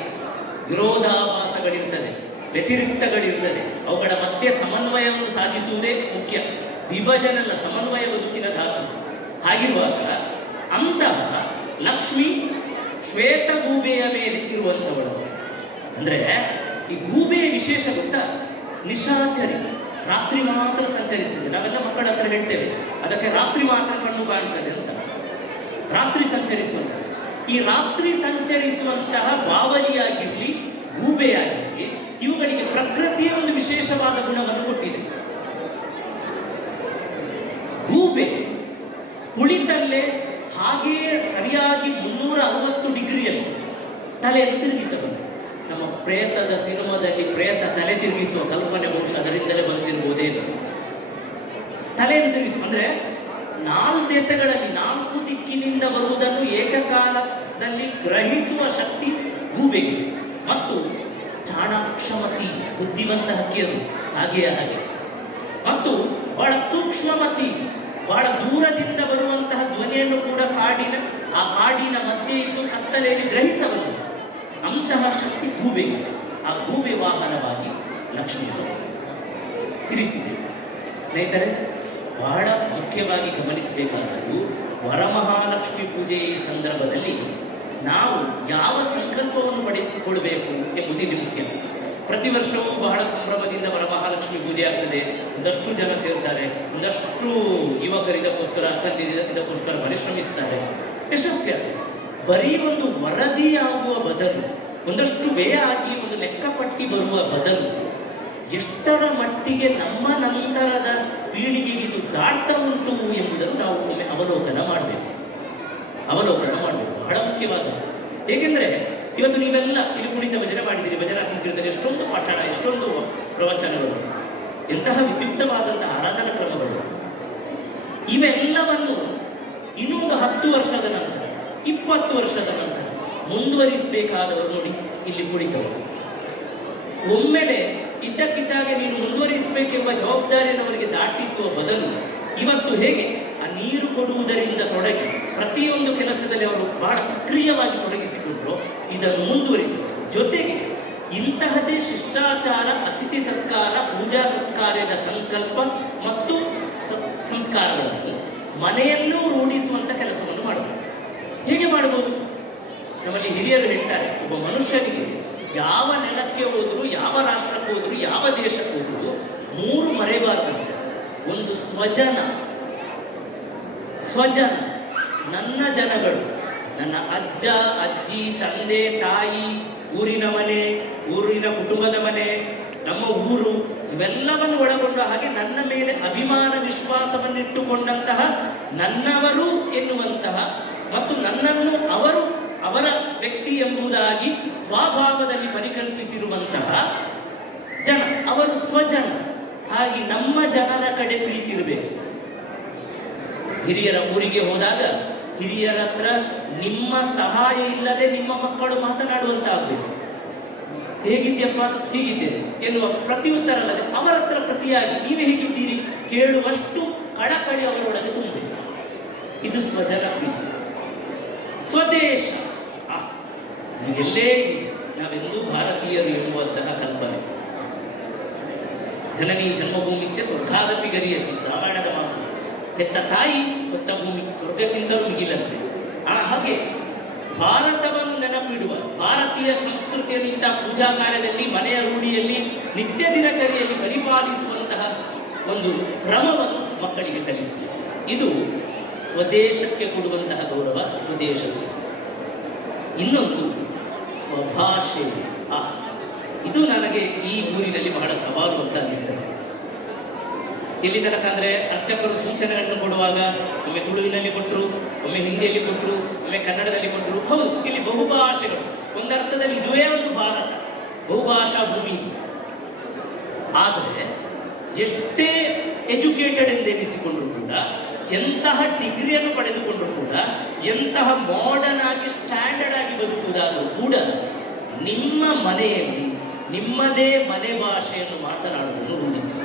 ವಿರೋಧಾಭಾಸಗಳಿರ್ತದೆ, ವ್ಯತಿರಿಕ್ತಗಳಿರ್ತದೆ. ಅವುಗಳ ಮಧ್ಯೆ ಸಮನ್ವಯವನ್ನು ಸಾಧಿಸುವುದೇ ಮುಖ್ಯ. ವಿಭಜನಲ್ಲ, ಸಮನ್ವಯ ಬದುಕಿನ ಧಾತು. ಹಾಗಿರುವಾಗ ಅಂತಹ ಲಕ್ಷ್ಮಿ ಶ್ವೇತ ಗೂಬೆಯ ಮೇಲೆ ಇರುವಂಥವಳು. ಅಂದರೆ ಈ ಗೂಬೆಯ ವಿಶೇಷ ಗೊತ್ತಾ? ನಿಶಾಚರಿ, ರಾತ್ರಿ ಮಾತ್ರ ಸಂಚರಿಸ್ತದೆ. ನಾವೆಲ್ಲ ಮಕ್ಕಳ ಹತ್ರ ಹೇಳ್ತೇವೆ ಅದಕ್ಕೆ ರಾತ್ರಿ ಮಾತ್ರ ಕಣ್ಣು ಕಾಣ್ತದೆ ಅಂತ. ರಾತ್ರಿ ಸಂಚರಿಸುವಂತಹ, ಈ ರಾತ್ರಿ ಸಂಚರಿಸುವಂತಹ ಬಾವಲಿಯಾಗಿರಲಿ ಗೂಬೆಯಾಗಿರಲಿ, ಇವುಗಳಿಗೆ ಪ್ರಕೃತಿಯ ಒಂದು ವಿಶೇಷವಾದ ಗುಣವನ್ನು ಕೊಟ್ಟಿದೆ. ಗೂಬೆ ಕುಳಿತಲ್ಲೇ ಹಾಗೆಯೇ ಸರಿಯಾಗಿ 360 ಡಿಗ್ರಿಯಷ್ಟು ತಲೆಯನ್ನು ತಿರುಗಿಸಬಲ್ಲ. ನಮ್ಮ ಪ್ರೇತದ ಸಿನಿಮಾದಲ್ಲಿ ಪ್ರೇತ ತಲೆ ತಿರುಗಿಸುವ ಕಲ್ಪನೆ ಬಹುಶಃ ಅದರಿಂದಲೇ ಬಂದಿರ್ಬೋದೇನು. ತಲೆಯನ್ನು ತಿರುಗಿಸುವ ಅಂದರೆ 4 ದೆಸೆಗಳಲ್ಲಿ 4 ದಿಕ್ಕಿನಿಂದ ಬರುವುದನ್ನು ಏಕಕಾಲದಲ್ಲಿ ಗ್ರಹಿಸುವ ಶಕ್ತಿ ಗೂಬೆಗೆ. ಮತ್ತು ಚಾಣಾಕ್ಷಮತಿ, ಬುದ್ಧಿವಂತ ಹಕ್ಕಿಯದು ಹಾಗೆಯೇ ಹಾಗೆ. ಮತ್ತು ಬಹಳ ಸೂಕ್ಷ್ಮಮತಿ, ಬಹಳ ದೂರದಿಂದ ಬರುವಂತಹ ಧ್ವನಿಯನ್ನು ಕೂಡ ಆ ಕಾಡಿನ ಮಧ್ಯೆ ಇದ್ದು ಕತ್ತಲೆಯಲ್ಲಿ ಗ್ರಹಿಸಬಲ್ಲ ಅಂತಹ ಶಕ್ತಿ ಗೂಬೆಗೆ. ಆ ಗೂಬೆ ವಾಹನವಾಗಿ ಲಕ್ಷ್ಮಿಯನ್ನು ಇರಿಸಿದೆ. ಸ್ನೇಹಿತರೆ, ಬಹಳ ಮುಖ್ಯವಾಗಿ ಗಮನಿಸಬೇಕಾದದ್ದು ವರಮಹಾಲಕ್ಷ್ಮಿ ಪೂಜೆ ಈ ಸಂದರ್ಭದಲ್ಲಿ ನಾವು ಯಾವ ಸಂಕಲ್ಪವನ್ನು ಪಡೆದುಕೊಳ್ಬೇಕು ಎಂಬುದಿಲ್ಲಿ ಮುಖ್ಯ. ಪ್ರತಿ ವರ್ಷವೂ ಬಹಳ ಸಂಭ್ರಮದಿಂದ ವರಮಹಾಲಕ್ಷ್ಮಿ ಪೂಜೆ ಆಗ್ತದೆ. ಒಂದಷ್ಟು ಜನ ಸೇರ್ತಾರೆ, ಒಂದಷ್ಟು ಯುವಕರು ಇದಕ್ಕೋಸ್ಕರ ಪರಿಶ್ರಮಿಸ್ತಾರೆ, ಯಶಸ್ವಿಯಾಗ್ತದೆ. ಬರೀ ಒಂದು ವರದಿಯಾಗುವ ಬದಲು, ಒಂದಷ್ಟು ವ್ಯಯ ಆಗಿ ಒಂದು ಲೆಕ್ಕಪಟ್ಟಿ ಬರುವ ಬದಲು, ಎಷ್ಟರ ಮಟ್ಟಿಗೆ ನಮ್ಮ ನಂತರದ ಪೀಳಿಗೆಗೆ ಇದು ದಾಟ್ತಾ ಉಂಟು ಎಂಬುದನ್ನು ನಾವು ಒಮ್ಮೆ ಅವಲೋಕನ ಮಾಡಬೇಕು. ಬಹಳ ಮುಖ್ಯವಾದದ್ದು. ಏಕೆಂದರೆ ಇವತ್ತು ನೀವೆಲ್ಲ ಇಲ್ಲಿ ಕುಣಿತ ಭಜನೆ ಮಾಡಿದ್ದೀರಿ, ಭಜನಾ ಸಂಕೀರ್ತನೆ, ಎಷ್ಟೊಂದು ಪಾಠಣ, ಎಷ್ಟೊಂದು ಪ್ರವಚನಗಳು, ಎಂತಹ ವಿದ್ಯುಕ್ತವಾದಂತಹ ಆರಾಧನಾ ಕ್ರಮಗಳು. ಇವೆಲ್ಲವನ್ನು ಇನ್ನೊಂದು 10 ವರ್ಷದ ನಂತರ, 20 ವರ್ಷದ ನಂತರ ಮುಂದುವರಿಸಬೇಕಾದವರು ನೋಡಿ ಇಲ್ಲಿ ಕುಳಿತವರು. ಒಮ್ಮೆಲೆ ಇದ್ದಕ್ಕಿದ್ದಾಗೆ ನೀನು ಮುಂದುವರಿಸಬೇಕೆಂಬ ಜವಾಬ್ದಾರಿಯನ್ನು ಅವರಿಗೆ ದಾಟಿಸುವ ಬದಲು ಇವತ್ತು ಹೇಗೆ ಆ ನೀರು ಕೊಡುವುದರಿಂದ ತೊಡಗಿ ಪ್ರತಿಯೊಂದು ಕೆಲಸದಲ್ಲಿ ಅವರು ಬಹಳ ಸಕ್ರಿಯವಾಗಿ ತೊಡಗಿಸಿಕೊಂಡ್ರು, ಇದನ್ನು ಮುಂದುವರಿಸಬೇಕು. ಜೊತೆಗೆ ಇಂತಹದೇ ಶಿಷ್ಟಾಚಾರ, ಅತಿಥಿ ಸತ್ಕಾರ, ಪೂಜಾ ಸತ್ಕಾರ್ಯದ ಸಂಕಲ್ಪ ಮತ್ತು ಸಂಸ್ಕಾರಗಳನ್ನು ಮನೆಯಲ್ಲೂ ರೂಢಿಸುವಂಥ ಕೆಲಸವನ್ನು ಮಾಡಬೇಕು. ಹೇಗೆ ಮಾಡಬಹುದು? ನಮ್ಮಲ್ಲಿ ಹಿರಿಯರು ಹೇಳ್ತಾರೆ, ಒಬ್ಬ ಮನುಷ್ಯನಿಗೆ ಯಾವ ನೆಲಕ್ಕೆ ಹೋದರೂ, ಯಾವ ರಾಷ್ಟ್ರಕ್ಕೆ ಹೋದರೂ, ಯಾವ ದೇಶಕ್ಕೆ ಹೋದರೂ 3 ಮರೆಯಬಾರದಂತೆ. ಒಂದು ಸ್ವಜನ, ನನ್ನ ಜನಗಳು, ನನ್ನ ಅಜ್ಜ ಅಜ್ಜಿ, ತಂದೆ ತಾಯಿ, ಊರಿನ ಮನೆ, ಊರಿನ ಕುಟುಂಬದ ಮನೆ, ನಮ್ಮ ಊರು, ಇವೆಲ್ಲವನ್ನು ಒಳಗೊಂಡ ಹಾಗೆ ನನ್ನ ಮೇಲೆ ಅಭಿಮಾನ ವಿಶ್ವಾಸವನ್ನಿಟ್ಟುಕೊಂಡಂತಹ ನನ್ನವರು ಎನ್ನುವಂತಹ ಮತ್ತು ನನ್ನನ್ನು ಅವರ ವ್ಯಕ್ತಿ ಎಂಬುದಾಗಿ ಸ್ವಭಾವದಲ್ಲಿ ಪರಿಕಲ್ಪಿಸಿರುವಂತಹ ಜನ, ಅವರು ಸ್ವಜನ. ಹಾಗೆ ನಮ್ಮ ಜನರ ಕಡೆ ಪ್ರೀತಿ ಇರಬೇಕು. ಹಿರಿಯರ ಊರಿಗೆ ಹೋದಾಗ ಹಿರಿಯರ ಹತ್ರ ನಿಮ್ಮ ಸಹಾಯ ಇಲ್ಲದೆ ನಿಮ್ಮ ಮಕ್ಕಳು ಮಾತನಾಡುವಂತಾಗಬೇಕು. ಹೇಗಿದ್ಯಪ್ಪ, ಹೀಗಿದ್ದೇನೆ ಎನ್ನುವ ಪ್ರತಿಯುತ್ತರ ಅಲ್ಲದೆ ಅವರ ಹತ್ರ ಪ್ರತಿಯಾಗಿ ನೀವೇ ಹೇಗಿದ್ದೀರಿ ಕೇಳುವಷ್ಟು ಕಳಕಳಿ ಅವರೊಳಗೆ ತುಂಬಬೇಕು. ಇದು ಸ್ವಜನ ಪ್ರೀತಿ. ಸ್ವದೇಶ, ನೀವೆಲ್ಲೇ ನಾವೆಂದೂ ಭಾರತೀಯರು ಎಂಬುವಂತಹ ಕಲ್ಪನೆ. ಜನನಿ ಜನ್ಮಭೂಮಿಸ್ಯ ಸ್ವರ್ಗಾದಪಿ ಗರಿಯಸಿ, ರಾಮಾಯಣದ ಮಾತು. ಹೆತ್ತ ತಾಯಿ ಹೊತ್ತ ಭೂಮಿ ಸ್ವರ್ಗಕ್ಕಿಂತಲೂ ಮಿಗಿಲಂತೆ. ಹಾಗೆ ಭಾರತವನ್ನು ನೆನಪಿಡುವ, ಭಾರತೀಯ ಸಂಸ್ಕೃತಿಯನ್ನು ಇಂಥ ಪೂಜಾ ಕಾರ್ಯದಲ್ಲಿ, ಮನೆಯ ರೂಢಿಯಲ್ಲಿ, ನಿತ್ಯ ದಿನಚರಿಯಲ್ಲಿ ಪರಿಪಾಲಿಸುವಂತಹ ಒಂದು ಕ್ರಮವನ್ನು ಮಕ್ಕಳಿಗೆ ಕಲಿಸಿ. ಇದು ಸ್ವದೇಶಕ್ಕೆ ಕೊಡುವಂತಹ ಗೌರವ, ಸ್ವದೇಶ ಪ್ರೀತಿ. ಇನ್ನೊಂದು ಸ್ವಭಾಷೆ. ಇದು ನನಗೆ ಈ ಊರಿನಲ್ಲಿ ಬಹಳ ಸವಾಲು ಅಂತ ಅನ್ನಿಸ್ತದೆ. ಎಲ್ಲಿ ತನಕ ಅಂದರೆ ಅರ್ಚಕರು ಸೂಚನೆಗಳನ್ನು ಕೊಡುವಾಗ ಒಮ್ಮೆ ತುಳುವಿನಲ್ಲಿ ಕೊಟ್ಟರು, ಒಮ್ಮೆ ಹಿಂದಿಯಲ್ಲಿ ಕೊಟ್ಟರು, ಒಮ್ಮೆ ಕನ್ನಡದಲ್ಲಿ ಕೊಟ್ಟರು. ಹೌದು, ಇಲ್ಲಿ ಬಹುಭಾಷೆಗಳು, ಒಂದರ್ಥದಲ್ಲಿ ಇದುವೇ ಒಂದು ಭಾರತ, ಬಹುಭಾಷಾ ಭೂಮಿ ಇದು. ಆದರೆ ಎಷ್ಟೇ ಎಜುಕೇಟೆಡ್ ಎಂದೆನಿಸಿಕೊಂಡ್ರು ಕೂಡ, ಎಂತಹ ಡಿಗ್ರಿಯನ್ನು ಪಡೆದುಕೊಂಡರೂ ಕೂಡ, ಎಂತಹ ಮಾಡರ್ನ್ ಆಗಿ ಸ್ಟ್ಯಾಂಡರ್ಡ್ ಆಗಿ ಬದುಕುವುದಾದರೂ ಕೂಡ ನಿಮ್ಮ ಮನೆಯಲ್ಲಿ ನಿಮ್ಮದೇ ಮನೆ ಭಾಷೆಯನ್ನು ಮಾತನಾಡುವುದನ್ನು ರೂಢಿಸಿ.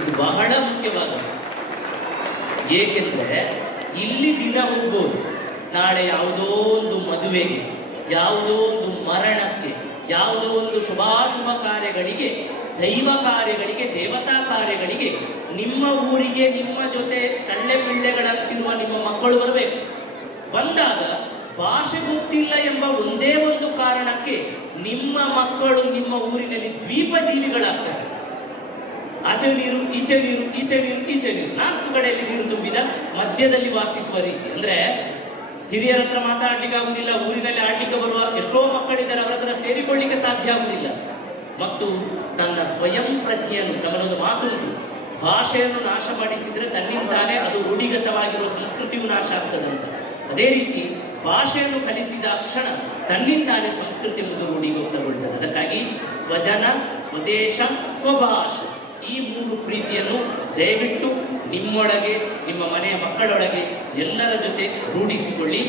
ಇದು ಬಹಳ ಮುಖ್ಯವಾದ, ಏಕೆಂದರೆ ಇಲ್ಲಿ ದಿನ ಹೋಗ್ಬೋದು, ನಾಳೆ ಯಾವುದೋ ಒಂದು ಮದುವೆಗೆ, ಯಾವುದೋ ಒಂದು ಮರಣಕ್ಕೆ, ಯಾವುದೋ ಒಂದು ಶುಭಾಶುಭ ಕಾರ್ಯಗಳಿಗೆ, ದೈವ ಕಾರ್ಯಗಳಿಗೆ, ದೇವತಾ ಕಾರ್ಯಗಳಿಗೆ ನಿಮ್ಮ ಊರಿಗೆ ನಿಮ್ಮ ಜೊತೆ ಚಳ್ಳೆ ಪಿಳ್ಳೆಗಳಂತಿರುವ ನಿಮ್ಮ ಮಕ್ಕಳು ಬರಬೇಕು. ಬಂದಾಗ ಭಾಷೆ ಗೊತ್ತಿಲ್ಲ ಎಂಬ ಒಂದೇ ಒಂದು ಕಾರಣಕ್ಕೆ ನಿಮ್ಮ ಮಕ್ಕಳು ನಿಮ್ಮ ಊರಿನಲ್ಲಿ ದ್ವೀಪ ಜೀವಿಗಳಾಗ್ತಾರೆ. ಆಚೆ ನೀರು, ಈಚೆ ನೀರು, ಈಚೆ ನೀರು, ಈಚೆ ನೀರು, 4 ಕಡೆಯಲ್ಲಿ ನೀರು ತುಂಬಿದ ಮಧ್ಯದಲ್ಲಿ ವಾಸಿಸುವ ರೀತಿ. ಅಂದ್ರೆ ಹಿರಿಯರ ಹತ್ರ ಮಾತಾಡ್ಲಿಕ್ಕೆ ಆಗುದಿಲ್ಲ, ಊರಿನಲ್ಲಿ ಆಡ್ಲಿಕ್ಕೆ ಬರುವ ಎಷ್ಟೋ ಮಕ್ಕಳಿದ್ದಾರೆ, ಅವರ ಹತ್ರ ಸೇರಿಕೊಳ್ಳಿಕ್ಕೆ ಸಾಧ್ಯ ಆಗುವುದಿಲ್ಲ. ಮತ್ತು ತನ್ನ ಸ್ವಯಂ ಪ್ರಜ್ಞೆಯನ್ನು, ನಮ್ಮಲ್ಲೊಂದು ಮಾತುಂಟು, ಭಾಷೆಯನ್ನು ನಾಶ ಮಾಡಿಸಿದ್ರೆ ತನ್ನಿಂತಾನೇ ಅದು ರೂಢಿಗತವಾಗಿರುವ ಸಂಸ್ಕೃತಿಯು ನಾಶ ಆಗ್ತದೆ ಅಂತ. ಅದೇ ರೀತಿ ಭಾಷೆಯನ್ನು ಕಲಿಸಿದ ಕ್ಷಣ ತನ್ನಿಂತಾನೇ ಸಂಸ್ಕೃತಿ ಎಂಬುದು ರೂಢಿಗೊಳ್ತಗೊಳ್ತದೆ. ಅದಕ್ಕಾಗಿ ಸ್ವಜನ, ಸ್ವದೇಶ, ಸ್ವಭಾಷೆ ಈ 3 ಪ್ರೀತಿಯನ್ನು ದಯವಿಟ್ಟು ನಿಮ್ಮೊಳಗೆ, ನಿಮ್ಮ ಮನೆಯ ಮಕ್ಕಳೊಳಗೆ ಎಲ್ಲರ ಜೊತೆ ರೂಢಿಸಿಕೊಳ್ಳಿ.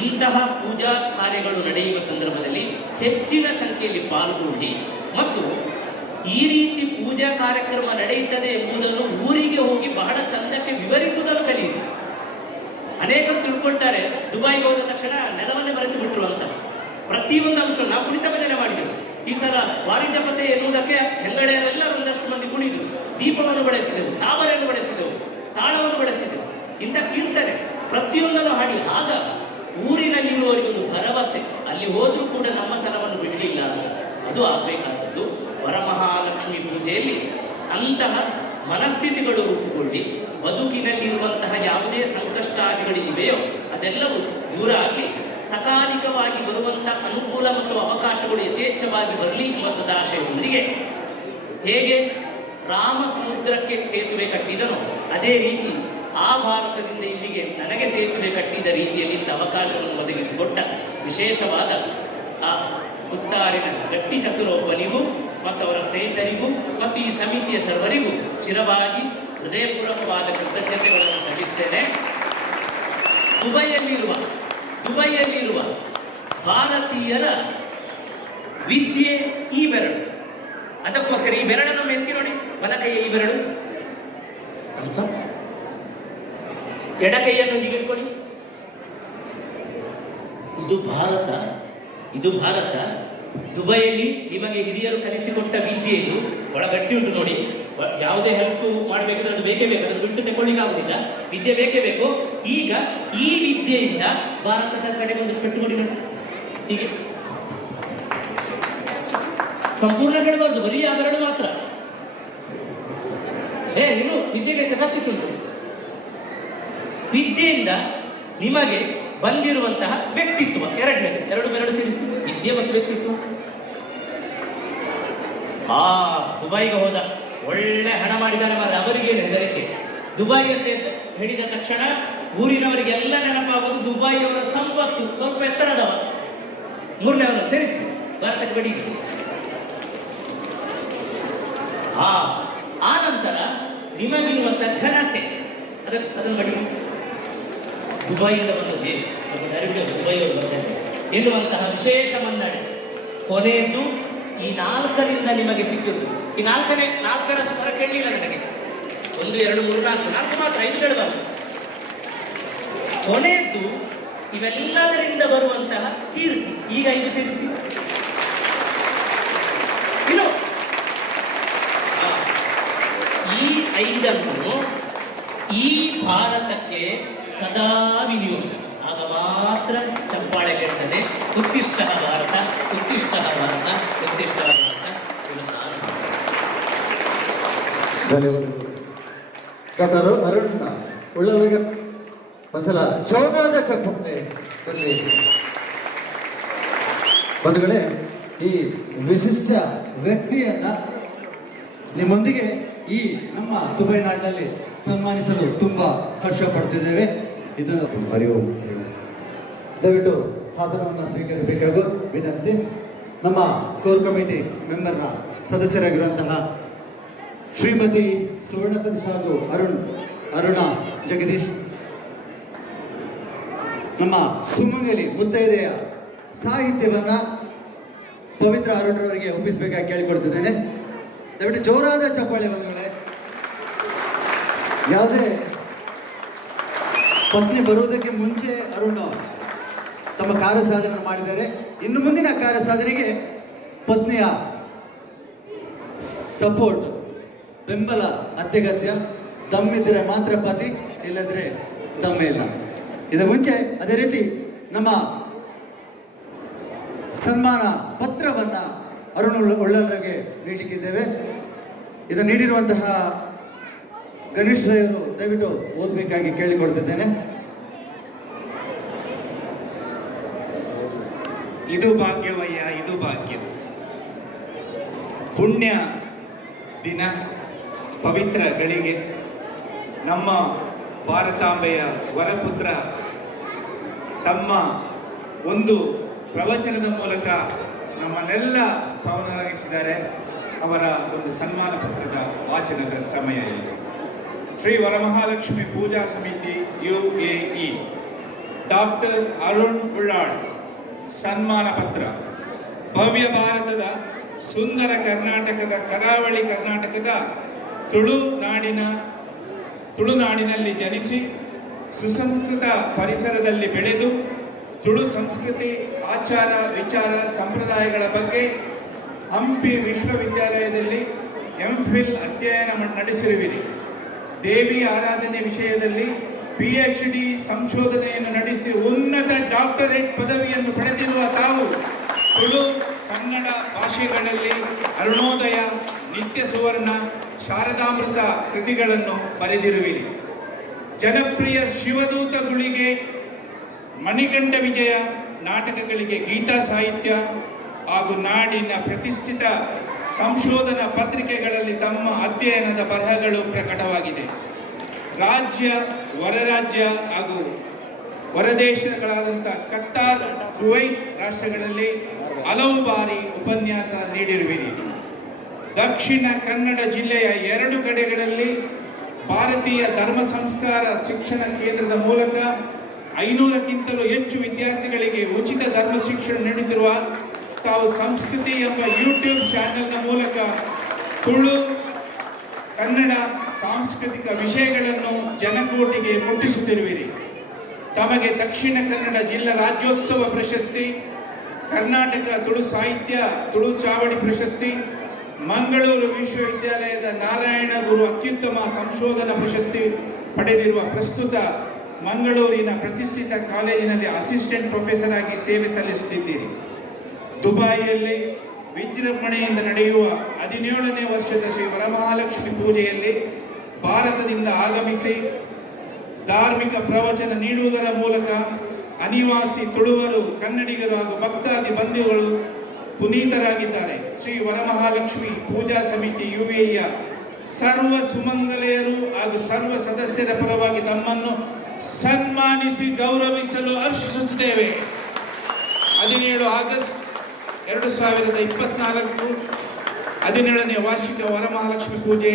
ಇಂತಹ ಪೂಜಾ ಕಾರ್ಯಗಳು ನಡೆಯುವ ಸಂದರ್ಭದಲ್ಲಿ ಹೆಚ್ಚಿನ ಸಂಖ್ಯೆಯಲ್ಲಿ ಪಾಲ್ಗೊಳ್ಳಿ ಮತ್ತು ಈ ರೀತಿ ಪೂಜಾ ಕಾರ್ಯಕ್ರಮ ನಡೆಯುತ್ತದೆ ಎಂಬುದನ್ನು ಊರಿಗೆ ಹೋಗಿ ಬಹಳ ಚಂದಕ್ಕೆ ವಿವರಿಸುವುದನ್ನು ಕಲಿಯಿರಿ. ಅನೇಕರು ತಿಳ್ಕೊಳ್ತಾರೆ, ದುಬೈಗೆ ಹೋದ ತಕ್ಷಣ ನೆಲವನ್ನೇ ಮರೆತು ಬಿಟ್ರು ಅಂತ. ಪ್ರತಿಯೊಂದು ಅಂಶ ನಾವು ಕುಣಿತ ಭಜನೆ ಮಾಡಿದೆವು. ಈ ಸಲ ವಾರಿಜಪತೆ ಎನ್ನುವುದಕ್ಕೆ ಹೆಂಗಡೆಯರೆಲ್ಲರೂ ಒಂದಷ್ಟು ಮಂದಿ ಕುಣಿದ್ರು, ದೀಪವನ್ನು ಬಳಸಿದೆವು, ತಾವರೆಯನ್ನು ಬಳಸಿದೆವು, ತಾಳವನ್ನು ಬಳಸಿದೆವು, ಇಂಥ ಕೀರ್ತನೆ ಪ್ರತಿಯೊಂದನ್ನು ಹಾಡಿ. ಆಗ ಊರಿನಲ್ಲಿರುವವರಿಗೊಂದು ಭರವಸೆ, ಅಲ್ಲಿ ಹೋದ್ರೂ ಕೂಡ ನಮ್ಮತನವನ್ನು ಬಿಡಲಿಲ್ಲ ಅಂತ. ಅದು ಆಗಬೇಕಾದದ್ದು ವರಮಹಾಲಕ್ಷ್ಮಿ ಪೂಜೆಯಲ್ಲಿ. ಅಂತಹ ಮನಸ್ಥಿತಿಗಳು ರೂಪುಗೊಳ್ಳಿ, ಬದುಕಿನಲ್ಲಿರುವಂತಹ ಯಾವುದೇ ಸಂಕಷ್ಟಾದಿಗಳಿವೆಯೋ ಅದೆಲ್ಲವೂ ದೂರ ಆಗಲಿ, ಸಕಾಲಿಕವಾಗಿ ಬರುವಂತಹ ಅನುಕೂಲ ಮತ್ತು ಅವಕಾಶಗಳು ಯಥೇಚ್ಛವಾಗಿ ಬರಲಿ ಎಂಬ ಸದಾಶಯದೊಂದಿಗೆ ಹೇಗೆ ರಾಮ ಸಮುದ್ರಕ್ಕೆ ಸೇತುವೆ ಕಟ್ಟಿದನೋ ಅದೇ ರೀತಿ ಆ ಭಾರತದಿಂದ ಇಲ್ಲಿಗೆ ನನಗೆ ಸೇತುವೆ ಕಟ್ಟಿದ ರೀತಿಯಲ್ಲಿ ಇಂಥ ಅವಕಾಶವನ್ನು ಒದಗಿಸಿಕೊಟ್ಟ ವಿಶೇಷವಾದ ಆ ಮುತ್ತಾರಿನ ಗಟ್ಟಿ ಚತುರೊಬ್ಬನಿಗೂ ಮತ್ತು ಅವರ ಸ್ನೇಹಿತರಿಗೂ ಮತ್ತು ಈ ಸಮಿತಿಯ ಸರ್ವರಿಗೂ ಶಿರವಾಗಿ ಹೃದಯಪೂರ್ವಕವಾದ ಕೃತಜ್ಞತೆಗಳನ್ನು ಸಲ್ಲಿಸ್ತೇನೆ. ದುಬೈಯಲ್ಲಿರುವ ಭಾರತೀಯರ ವಿದ್ಯೆ ಈ ಬೆರಳು. ಅದಕ್ಕೋಸ್ಕರ ಈ ಬೆರಳನ್ನು ಎತ್ತಿ ನೋಡಿ, ಬಲಕೈಯ ಈ ಬೆರಳು ಕಂಸ, ಎಡಕೈಯನ್ನು ಹೀಗೆ ಇಟ್ಕೊಳ್ಳಿ. ಇದು ಭಾರತ. ದುಬೈಯಲ್ಲಿ ನಿಮಗೆ ಹಿರಿಯರು ಕಲಿಸಿಕೊಟ್ಟ ವಿದ್ಯೆ ಇದು. ಬಹಳ ಗಟ್ಟಿ ಉಂಟು ನೋಡಿ, ಯಾವುದೇ ಹೆಲ್ಪ್ ಮಾಡಬೇಕಂದ್ರೆ ಅದು ಬೇಕೇ ಬೇಕು, ಅದನ್ನು ಬಿಟ್ಟು ತಗೊಳ್ಳಿಕ್ಕೆ ಆಗುದಿಲ್ಲ, ವಿದ್ಯೆ ಬೇಕೇ ಬೇಕು. ಈಗ ಈ ವಿದ್ಯೆಯಿಂದ ಭಾರತದ ಕಡೆ ಒಂದು ಪೆಟ್ಟು ನೋಡಿ ನೋಡಿ, ಹೀಗೆ ಸಂಪೂರ್ಣ ಬಿಡಬಾರ್ದು, ಬರೀ ಆ ಬೆರಳು ಮಾತ್ರ. ಇನ್ನು ವಿದ್ಯೆಗೆ ಕೆಪಾಸಿಟಿ ಉಂಟು. ವಿದ್ಯೆಯಿಂದ ನಿಮಗೆ ಬಂದಿರುವಂತಹ ವ್ಯಕ್ತಿತ್ವ, ಎರಡು ಬೆರಳು ಸೇರಿಸಿ, ವಿದ್ಯೆ ಮತ್ತು ವ್ಯಕ್ತಿತ್ವ. ದುಬೈಗೆ ಹೋದ, ಒಳ್ಳೆ ಹಣ ಮಾಡಿದ್ದಾರೆ ಮಾತ್ರ, ಅವರಿಗೇನು ಹೆದರಿಕೆ. ದುಬೈ ಅಂತ ಹೇಳಿದ ತಕ್ಷಣ ಊರಿನವರಿಗೆಲ್ಲ ನೆನಪಾಗುವುದು ದುಬೈಯವರ ಸಂಪತ್ತು, ಸ್ವಲ್ಪ ಎತ್ತರದವ. 3ನೇವನು ಸೇರಿಸಿ, ಭಾರತಕ್ಕೆ ಬಡಿ. ಆ ನಂತರ ನಿಮಗಿರುವಂತಹ ಘನತೆ, ಅದನ್ನು ಬಡಿ. ದುಬೈಯಿಂದ ಬಂದದ್ದು ದುಬೈಯವರು ಬಂದರೆ ಎನ್ನುವಂತಹ ವಿಶೇಷ ಮನ್ನಣೆ. ಕೊನೆಯದು ಈ 4ರಿಂದ ನಿಮಗೆ ಸಿಕ್ಕಿದ್ದು. ಈ 4ರ ಸ್ವರ ಕೇಳಲಿಲ್ಲ ನನಗೆ. 1, 2, 3, 4 ಮಾತ್ರ, 5 ಹೇಳಬಾರ್ದು. ಕೊನೆಯದ್ದು ಇವೆಲ್ಲದರಿಂದ ಬರುವಂತಹ ಕೀರ್ತಿ. ಈಗ 5 ಸೇರಿಸಿ. ಇನ್ನು ಈ 5ಅನ್ನು ಈ ಭಾರತಕ್ಕೆ ಸದಾ ವಿನಿಯೋಗಿಸಿ, ಆಗ ಮಾತ್ರ ಚಪ್ಪಾಳೆ ಕೇಳ್ತದೆ. ಉತ್ತಿಷ್ಟ ಭಾರತ, ಉತ್ತಿಷ್ಟ ಭಾರತ, ಉತ್ತಿಷ್ಟ ಭಾರತ. ಧನ್ಯವಾದಗಳು ಡಾಕ್ಟರ್ ಅರುಣ್ ಉಳ್ಳವರಿಗೆ. ಒಂದ್ಸಲ ಜೋರಾದ ಚಪ್ಪಳೆ ಬರಲಿ. ಬಂಧುಗಳೇ, ಈ ವಿಶಿಷ್ಟ ವ್ಯಕ್ತಿಯನ್ನ ನಿಮ್ಮೊಂದಿಗೆ ಈ ನಮ್ಮ ದುಬೈ ನಾಡಿನಲ್ಲಿ ಸನ್ಮಾನಿಸಲು ತುಂಬಾ ಹರ್ಷ ಪಡ್ತಿದ್ದೇವೆ. ಇದನ್ನು ಅರಿವು ದಯವಿಟ್ಟು ಹಾಸನವನ್ನು ಸ್ವೀಕರಿಸಬೇಕಾಗೂ ವಿನಂತಿ. ನಮ್ಮ ಕೋರ್ ಕಮಿಟಿ ಮೆಂಬರ್ನ ಸದಸ್ಯರಾಗಿರುವಂತಹ ಶ್ರೀಮತಿ ಸುವರ್ಣ ಸತೀಶ್ ಹಾಗೂ ಅರುಣ ಜಗದೀಶ್, ನಮ್ಮ ಸುಮಂಗಲಿ ಮುತ್ತೈದೆಯ ಸಾಹಿತ್ಯವನ್ನ ಪವಿತ್ರ ಅರುಣ್ರವರಿಗೆ ಒಪ್ಪಿಸಬೇಕಾಗಿ ಕೇಳಿಕೊಳ್ತಿದ್ದೇನೆ. ದಯವಿಟ್ಟು ಜೋರಾದ ಚಪ್ಪಾಳೆ ಬಂಧುಗಳೇ. ಯಾವುದೇ ಪತ್ನಿ ಬರುವುದಕ್ಕೆ ಮುಂಚೆ ಅರುಣ್ ತಮ್ಮ ಕಾರ್ಯ ಸಾಧನೆ ಮಾಡಿದ್ದಾರೆ. ಇನ್ನು ಮುಂದಿನ ಕಾರ್ಯ ಸಾಧನೆಗೆ ಪತ್ನಿಯ ಸಪೋರ್ಟ್, ಬೆಂಬಲ ಅತ್ಯಗತ್ಯ. ದಮ್ಮಿದ್ರೆ ಮಾತ್ರ ಪತಿ, ಇಲ್ಲದ್ರೆ ದಮ್ಮೆ ಇಲ್ಲ. ಇದರ ಮುಂಚೆ ಅದೇ ರೀತಿ ನಮ್ಮ ಸನ್ಮಾನ ಪತ್ರವನ್ನು ಅರುಣ್ ಉಳ್ಳಲ್ರಿಗೆ ನೀಡಲಿಕ್ಕಿದ್ದೇವೆ. ಇದನ್ನು ನೀಡಿರುವಂತಹ ಗಣೇಶ್ ರೈಯವರು ದಯವಿಟ್ಟು ಓದಬೇಕಾಗಿ ಕೇಳಿಕೊಳ್ತಿದ್ದೇನೆ. ಇದು ಭಾಗ್ಯವಯ್ಯ, ಇದು ಭಾಗ್ಯ. ಪುಣ್ಯ ದಿನ, ಪವಿತ್ರ ಗಳಿಗೆ, ನಮ್ಮ ಭಾರತಾಂಬೆಯ ವರಪುತ್ರ ತಮ್ಮ ಒಂದು ಪ್ರವಚನದ ಮೂಲಕ ನಮ್ಮನ್ನೆಲ್ಲ ಪಾವನರಾಗಿಸಿದ್ದಾರೆ. ಅವರ ಒಂದು ಸನ್ಮಾನ ಪತ್ರದ ವಾಚನದ ಸಮಯ ಇದು. ಶ್ರೀ ವರಮಹಾಲಕ್ಷ್ಮಿ ಪೂಜಾ ಸಮಿತಿ UAE, ಡಾಕ್ಟರ್ ಅರುಣ್ ಉಳ್ಳಾಳ್ ಸನ್ಮಾನ ಪತ್ರ. ಭವ್ಯ ಭಾರತದ ಸುಂದರ ಕರ್ನಾಟಕದ ಕರಾವಳಿ ಕರ್ನಾಟಕದ ತುಳುನಾಡಿನಲ್ಲಿ ಜನಿಸಿ ಸುಸಂಸ್ಕೃತ ಪರಿಸರದಲ್ಲಿ ಬೆಳೆದು ತುಳು ಸಂಸ್ಕೃತಿ, ಆಚಾರ, ವಿಚಾರ, ಸಂಪ್ರದಾಯಗಳ ಬಗ್ಗೆ ಹಂಪಿ ವಿಶ್ವವಿದ್ಯಾಲಯದಲ್ಲಿ MPhil ಅಧ್ಯಯನ ನಡೆಸಿರುವಿರಿ. ದೇವಿ ಆರಾಧನೆ ವಿಷಯದಲ್ಲಿ PhD ಸಂಶೋಧನೆಯನ್ನು ನಡೆಸಿ ಉನ್ನತ ಡಾಕ್ಟರೇಟ್ ಪದವಿಯನ್ನು ಪಡೆದಿರುವ ತಾವು ತುಳು, ಕನ್ನಡ ಭಾಷೆಗಳಲ್ಲಿ ಅರುಣೋದಯ, ನಿತ್ಯ ಸುವರ್ಣ, ಶಾರದಾಮೃತ ಕೃತಿಗಳನ್ನು ಬರೆದಿರುವಿರಿ. ಜನಪ್ರಿಯ ಶಿವದೂತ ಗುಳಿಗೆ, ಮಣಿಗಂಡ ವಿಜಯ ನಾಟಕಗಳಿಗೆ ಗೀತಾ ಸಾಹಿತ್ಯ ಹಾಗೂ ನಾಡಿನ ಪ್ರತಿಷ್ಠಿತ ಸಂಶೋಧನಾ ಪತ್ರಿಕೆಗಳಲ್ಲಿ ತಮ್ಮ ಅಧ್ಯಯನದ ಬರಹಗಳು ಪ್ರಕಟವಾಗಿದೆ. ರಾಜ್ಯ, ಹೊರರಾಜ್ಯ ಹಾಗೂ ಹೊರದೇಶಗಳಾದಂಥ ಕತ್ತಾರ್, ಕುವೈತ್ ರಾಷ್ಟ್ರಗಳಲ್ಲಿ ಹಲವು ಬಾರಿ ಉಪನ್ಯಾಸ ನೀಡಿರುವಿರಿ. ದಕ್ಷಿಣ ಕನ್ನಡ ಜಿಲ್ಲೆಯ 2 ಕಡೆಗಳಲ್ಲಿ ಭಾರತೀಯ ಧರ್ಮ ಸಂಸ್ಕಾರ ಶಿಕ್ಷಣ ಕೇಂದ್ರದ ಮೂಲಕ 500ಕ್ಕಿಂತಲೂ ಹೆಚ್ಚು ವಿದ್ಯಾರ್ಥಿಗಳಿಗೆ ಉಚಿತ ಧರ್ಮ ಶಿಕ್ಷಣ ನೀಡುತ್ತಿರುವ ತಾವು ಸಂಸ್ಕೃತಿ ಎಂಬ ಯೂಟ್ಯೂಬ್ ಚಾನೆಲ್ನ ಮೂಲಕ ತುಳು, ಕನ್ನಡ ಸಾಂಸ್ಕೃತಿಕ ವಿಷಯಗಳನ್ನು ಜನಕೋಟಿಗೆ ಮುಟ್ಟಿಸುತ್ತಿರುವಿರಿ. ತಮಗೆ ದಕ್ಷಿಣ ಕನ್ನಡ ಜಿಲ್ಲಾ ರಾಜ್ಯೋತ್ಸವ ಪ್ರಶಸ್ತಿ, ಕರ್ನಾಟಕ ತುಳು ಸಾಹಿತ್ಯ ತುಳು ಚಾವಡಿ ಪ್ರಶಸ್ತಿ, ಮಂಗಳೂರು ವಿಶ್ವವಿದ್ಯಾಲಯದ ನಾರಾಯಣ ಗುರು ಅತ್ಯುತ್ತಮ ಸಂಶೋಧನಾ ಪ್ರಶಸ್ತಿ ಪಡೆದಿರುವ ಪ್ರಸ್ತುತ ಮಂಗಳೂರಿನ ಪ್ರತಿಷ್ಠಿತ ಕಾಲೇಜಿನಲ್ಲಿ ಅಸಿಸ್ಟೆಂಟ್ ಪ್ರೊಫೆಸರ್ ಆಗಿ ಸೇವೆ ಸಲ್ಲಿಸುತ್ತಿದ್ದೀರಿ. ದುಬಾಯಿಯಲ್ಲಿ ವಿಜೃಂಭಣೆಯಿಂದ ನಡೆಯುವ 17ನೇ ವರ್ಷದ ಶ್ರೀ ವರಮಹಾಲಕ್ಷ್ಮಿ ಪೂಜೆಯಲ್ಲಿ ಭಾರತದಿಂದ ಆಗಮಿಸಿ ಧಾರ್ಮಿಕ ಪ್ರವಚನ ನೀಡುವುದರ ಮೂಲಕ ಅನಿವಾಸಿ ತುಳುವರು, ಕನ್ನಡಿಗರು ಹಾಗೂ ಭಕ್ತಾದಿ ಬಂಧುಗಳು ಪುನೀತರಾಗಿದ್ದಾರೆ. ಶ್ರೀ ವರಮಹಾಲಕ್ಷ್ಮಿ ಪೂಜಾ ಸಮಿತಿ UAEಯ ಸರ್ವ ಸುಮಂಗಲೆಯರು ಹಾಗೂ ಸರ್ವ ಸದಸ್ಯರ ಪರವಾಗಿ ತಮ್ಮನ್ನು ಸನ್ಮಾನಿಸಿ ಗೌರವಿಸಲು ಹರ್ಷಿಸುತ್ತೇವೆ. 17 ಆಗಸ್ಟ್ 2024 17ನೇ ವಾರ್ಷಿಕ ವರಮಹಾಲಕ್ಷ್ಮಿ ಪೂಜೆ,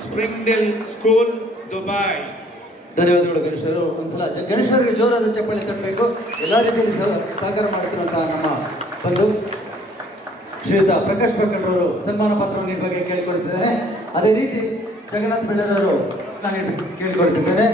ಸ್ಪ್ರಿಂಗ್ಡೆಲ್ ಸ್ಕೂಲ್, ದುಬೈ. ಧನ್ಯವಾದಗಳು ಗಣೇಶ್ ಅವರು. ಒಂದ್ಸಲ ಗಣೇಶ್ ಅವರಿಗೆ ಜೋರಾದ ಚಪ್ಪಾಳೆ ತಟ್ಟಬೇಕು. ಎಲ್ಲ ರೀತಿಯಲ್ಲಿ ಸಹಕಾರ ಮಾಡುತ್ತಿರುವಂತಹ ನಮ್ಮ ಬಂಧು ಶ್ರೀಯುತ ಪ್ರಕಾಶ್ ಪಕ್ಕಂಡ್ರವರು ಸನ್ಮಾನ ಪತ್ರವನ್ನು ನೀಡುವ ಬಗ್ಗೆ ಕೇಳಿಕೊಳ್ತಿದ್ದಾರೆ. ಅದೇ ರೀತಿ ಜಗನ್ನಾಥ್ ಬೆಳ್ಳರವರು ನಾನು ಕೇಳಿಕೊಳ್ತಿದ್ದೇನೆ.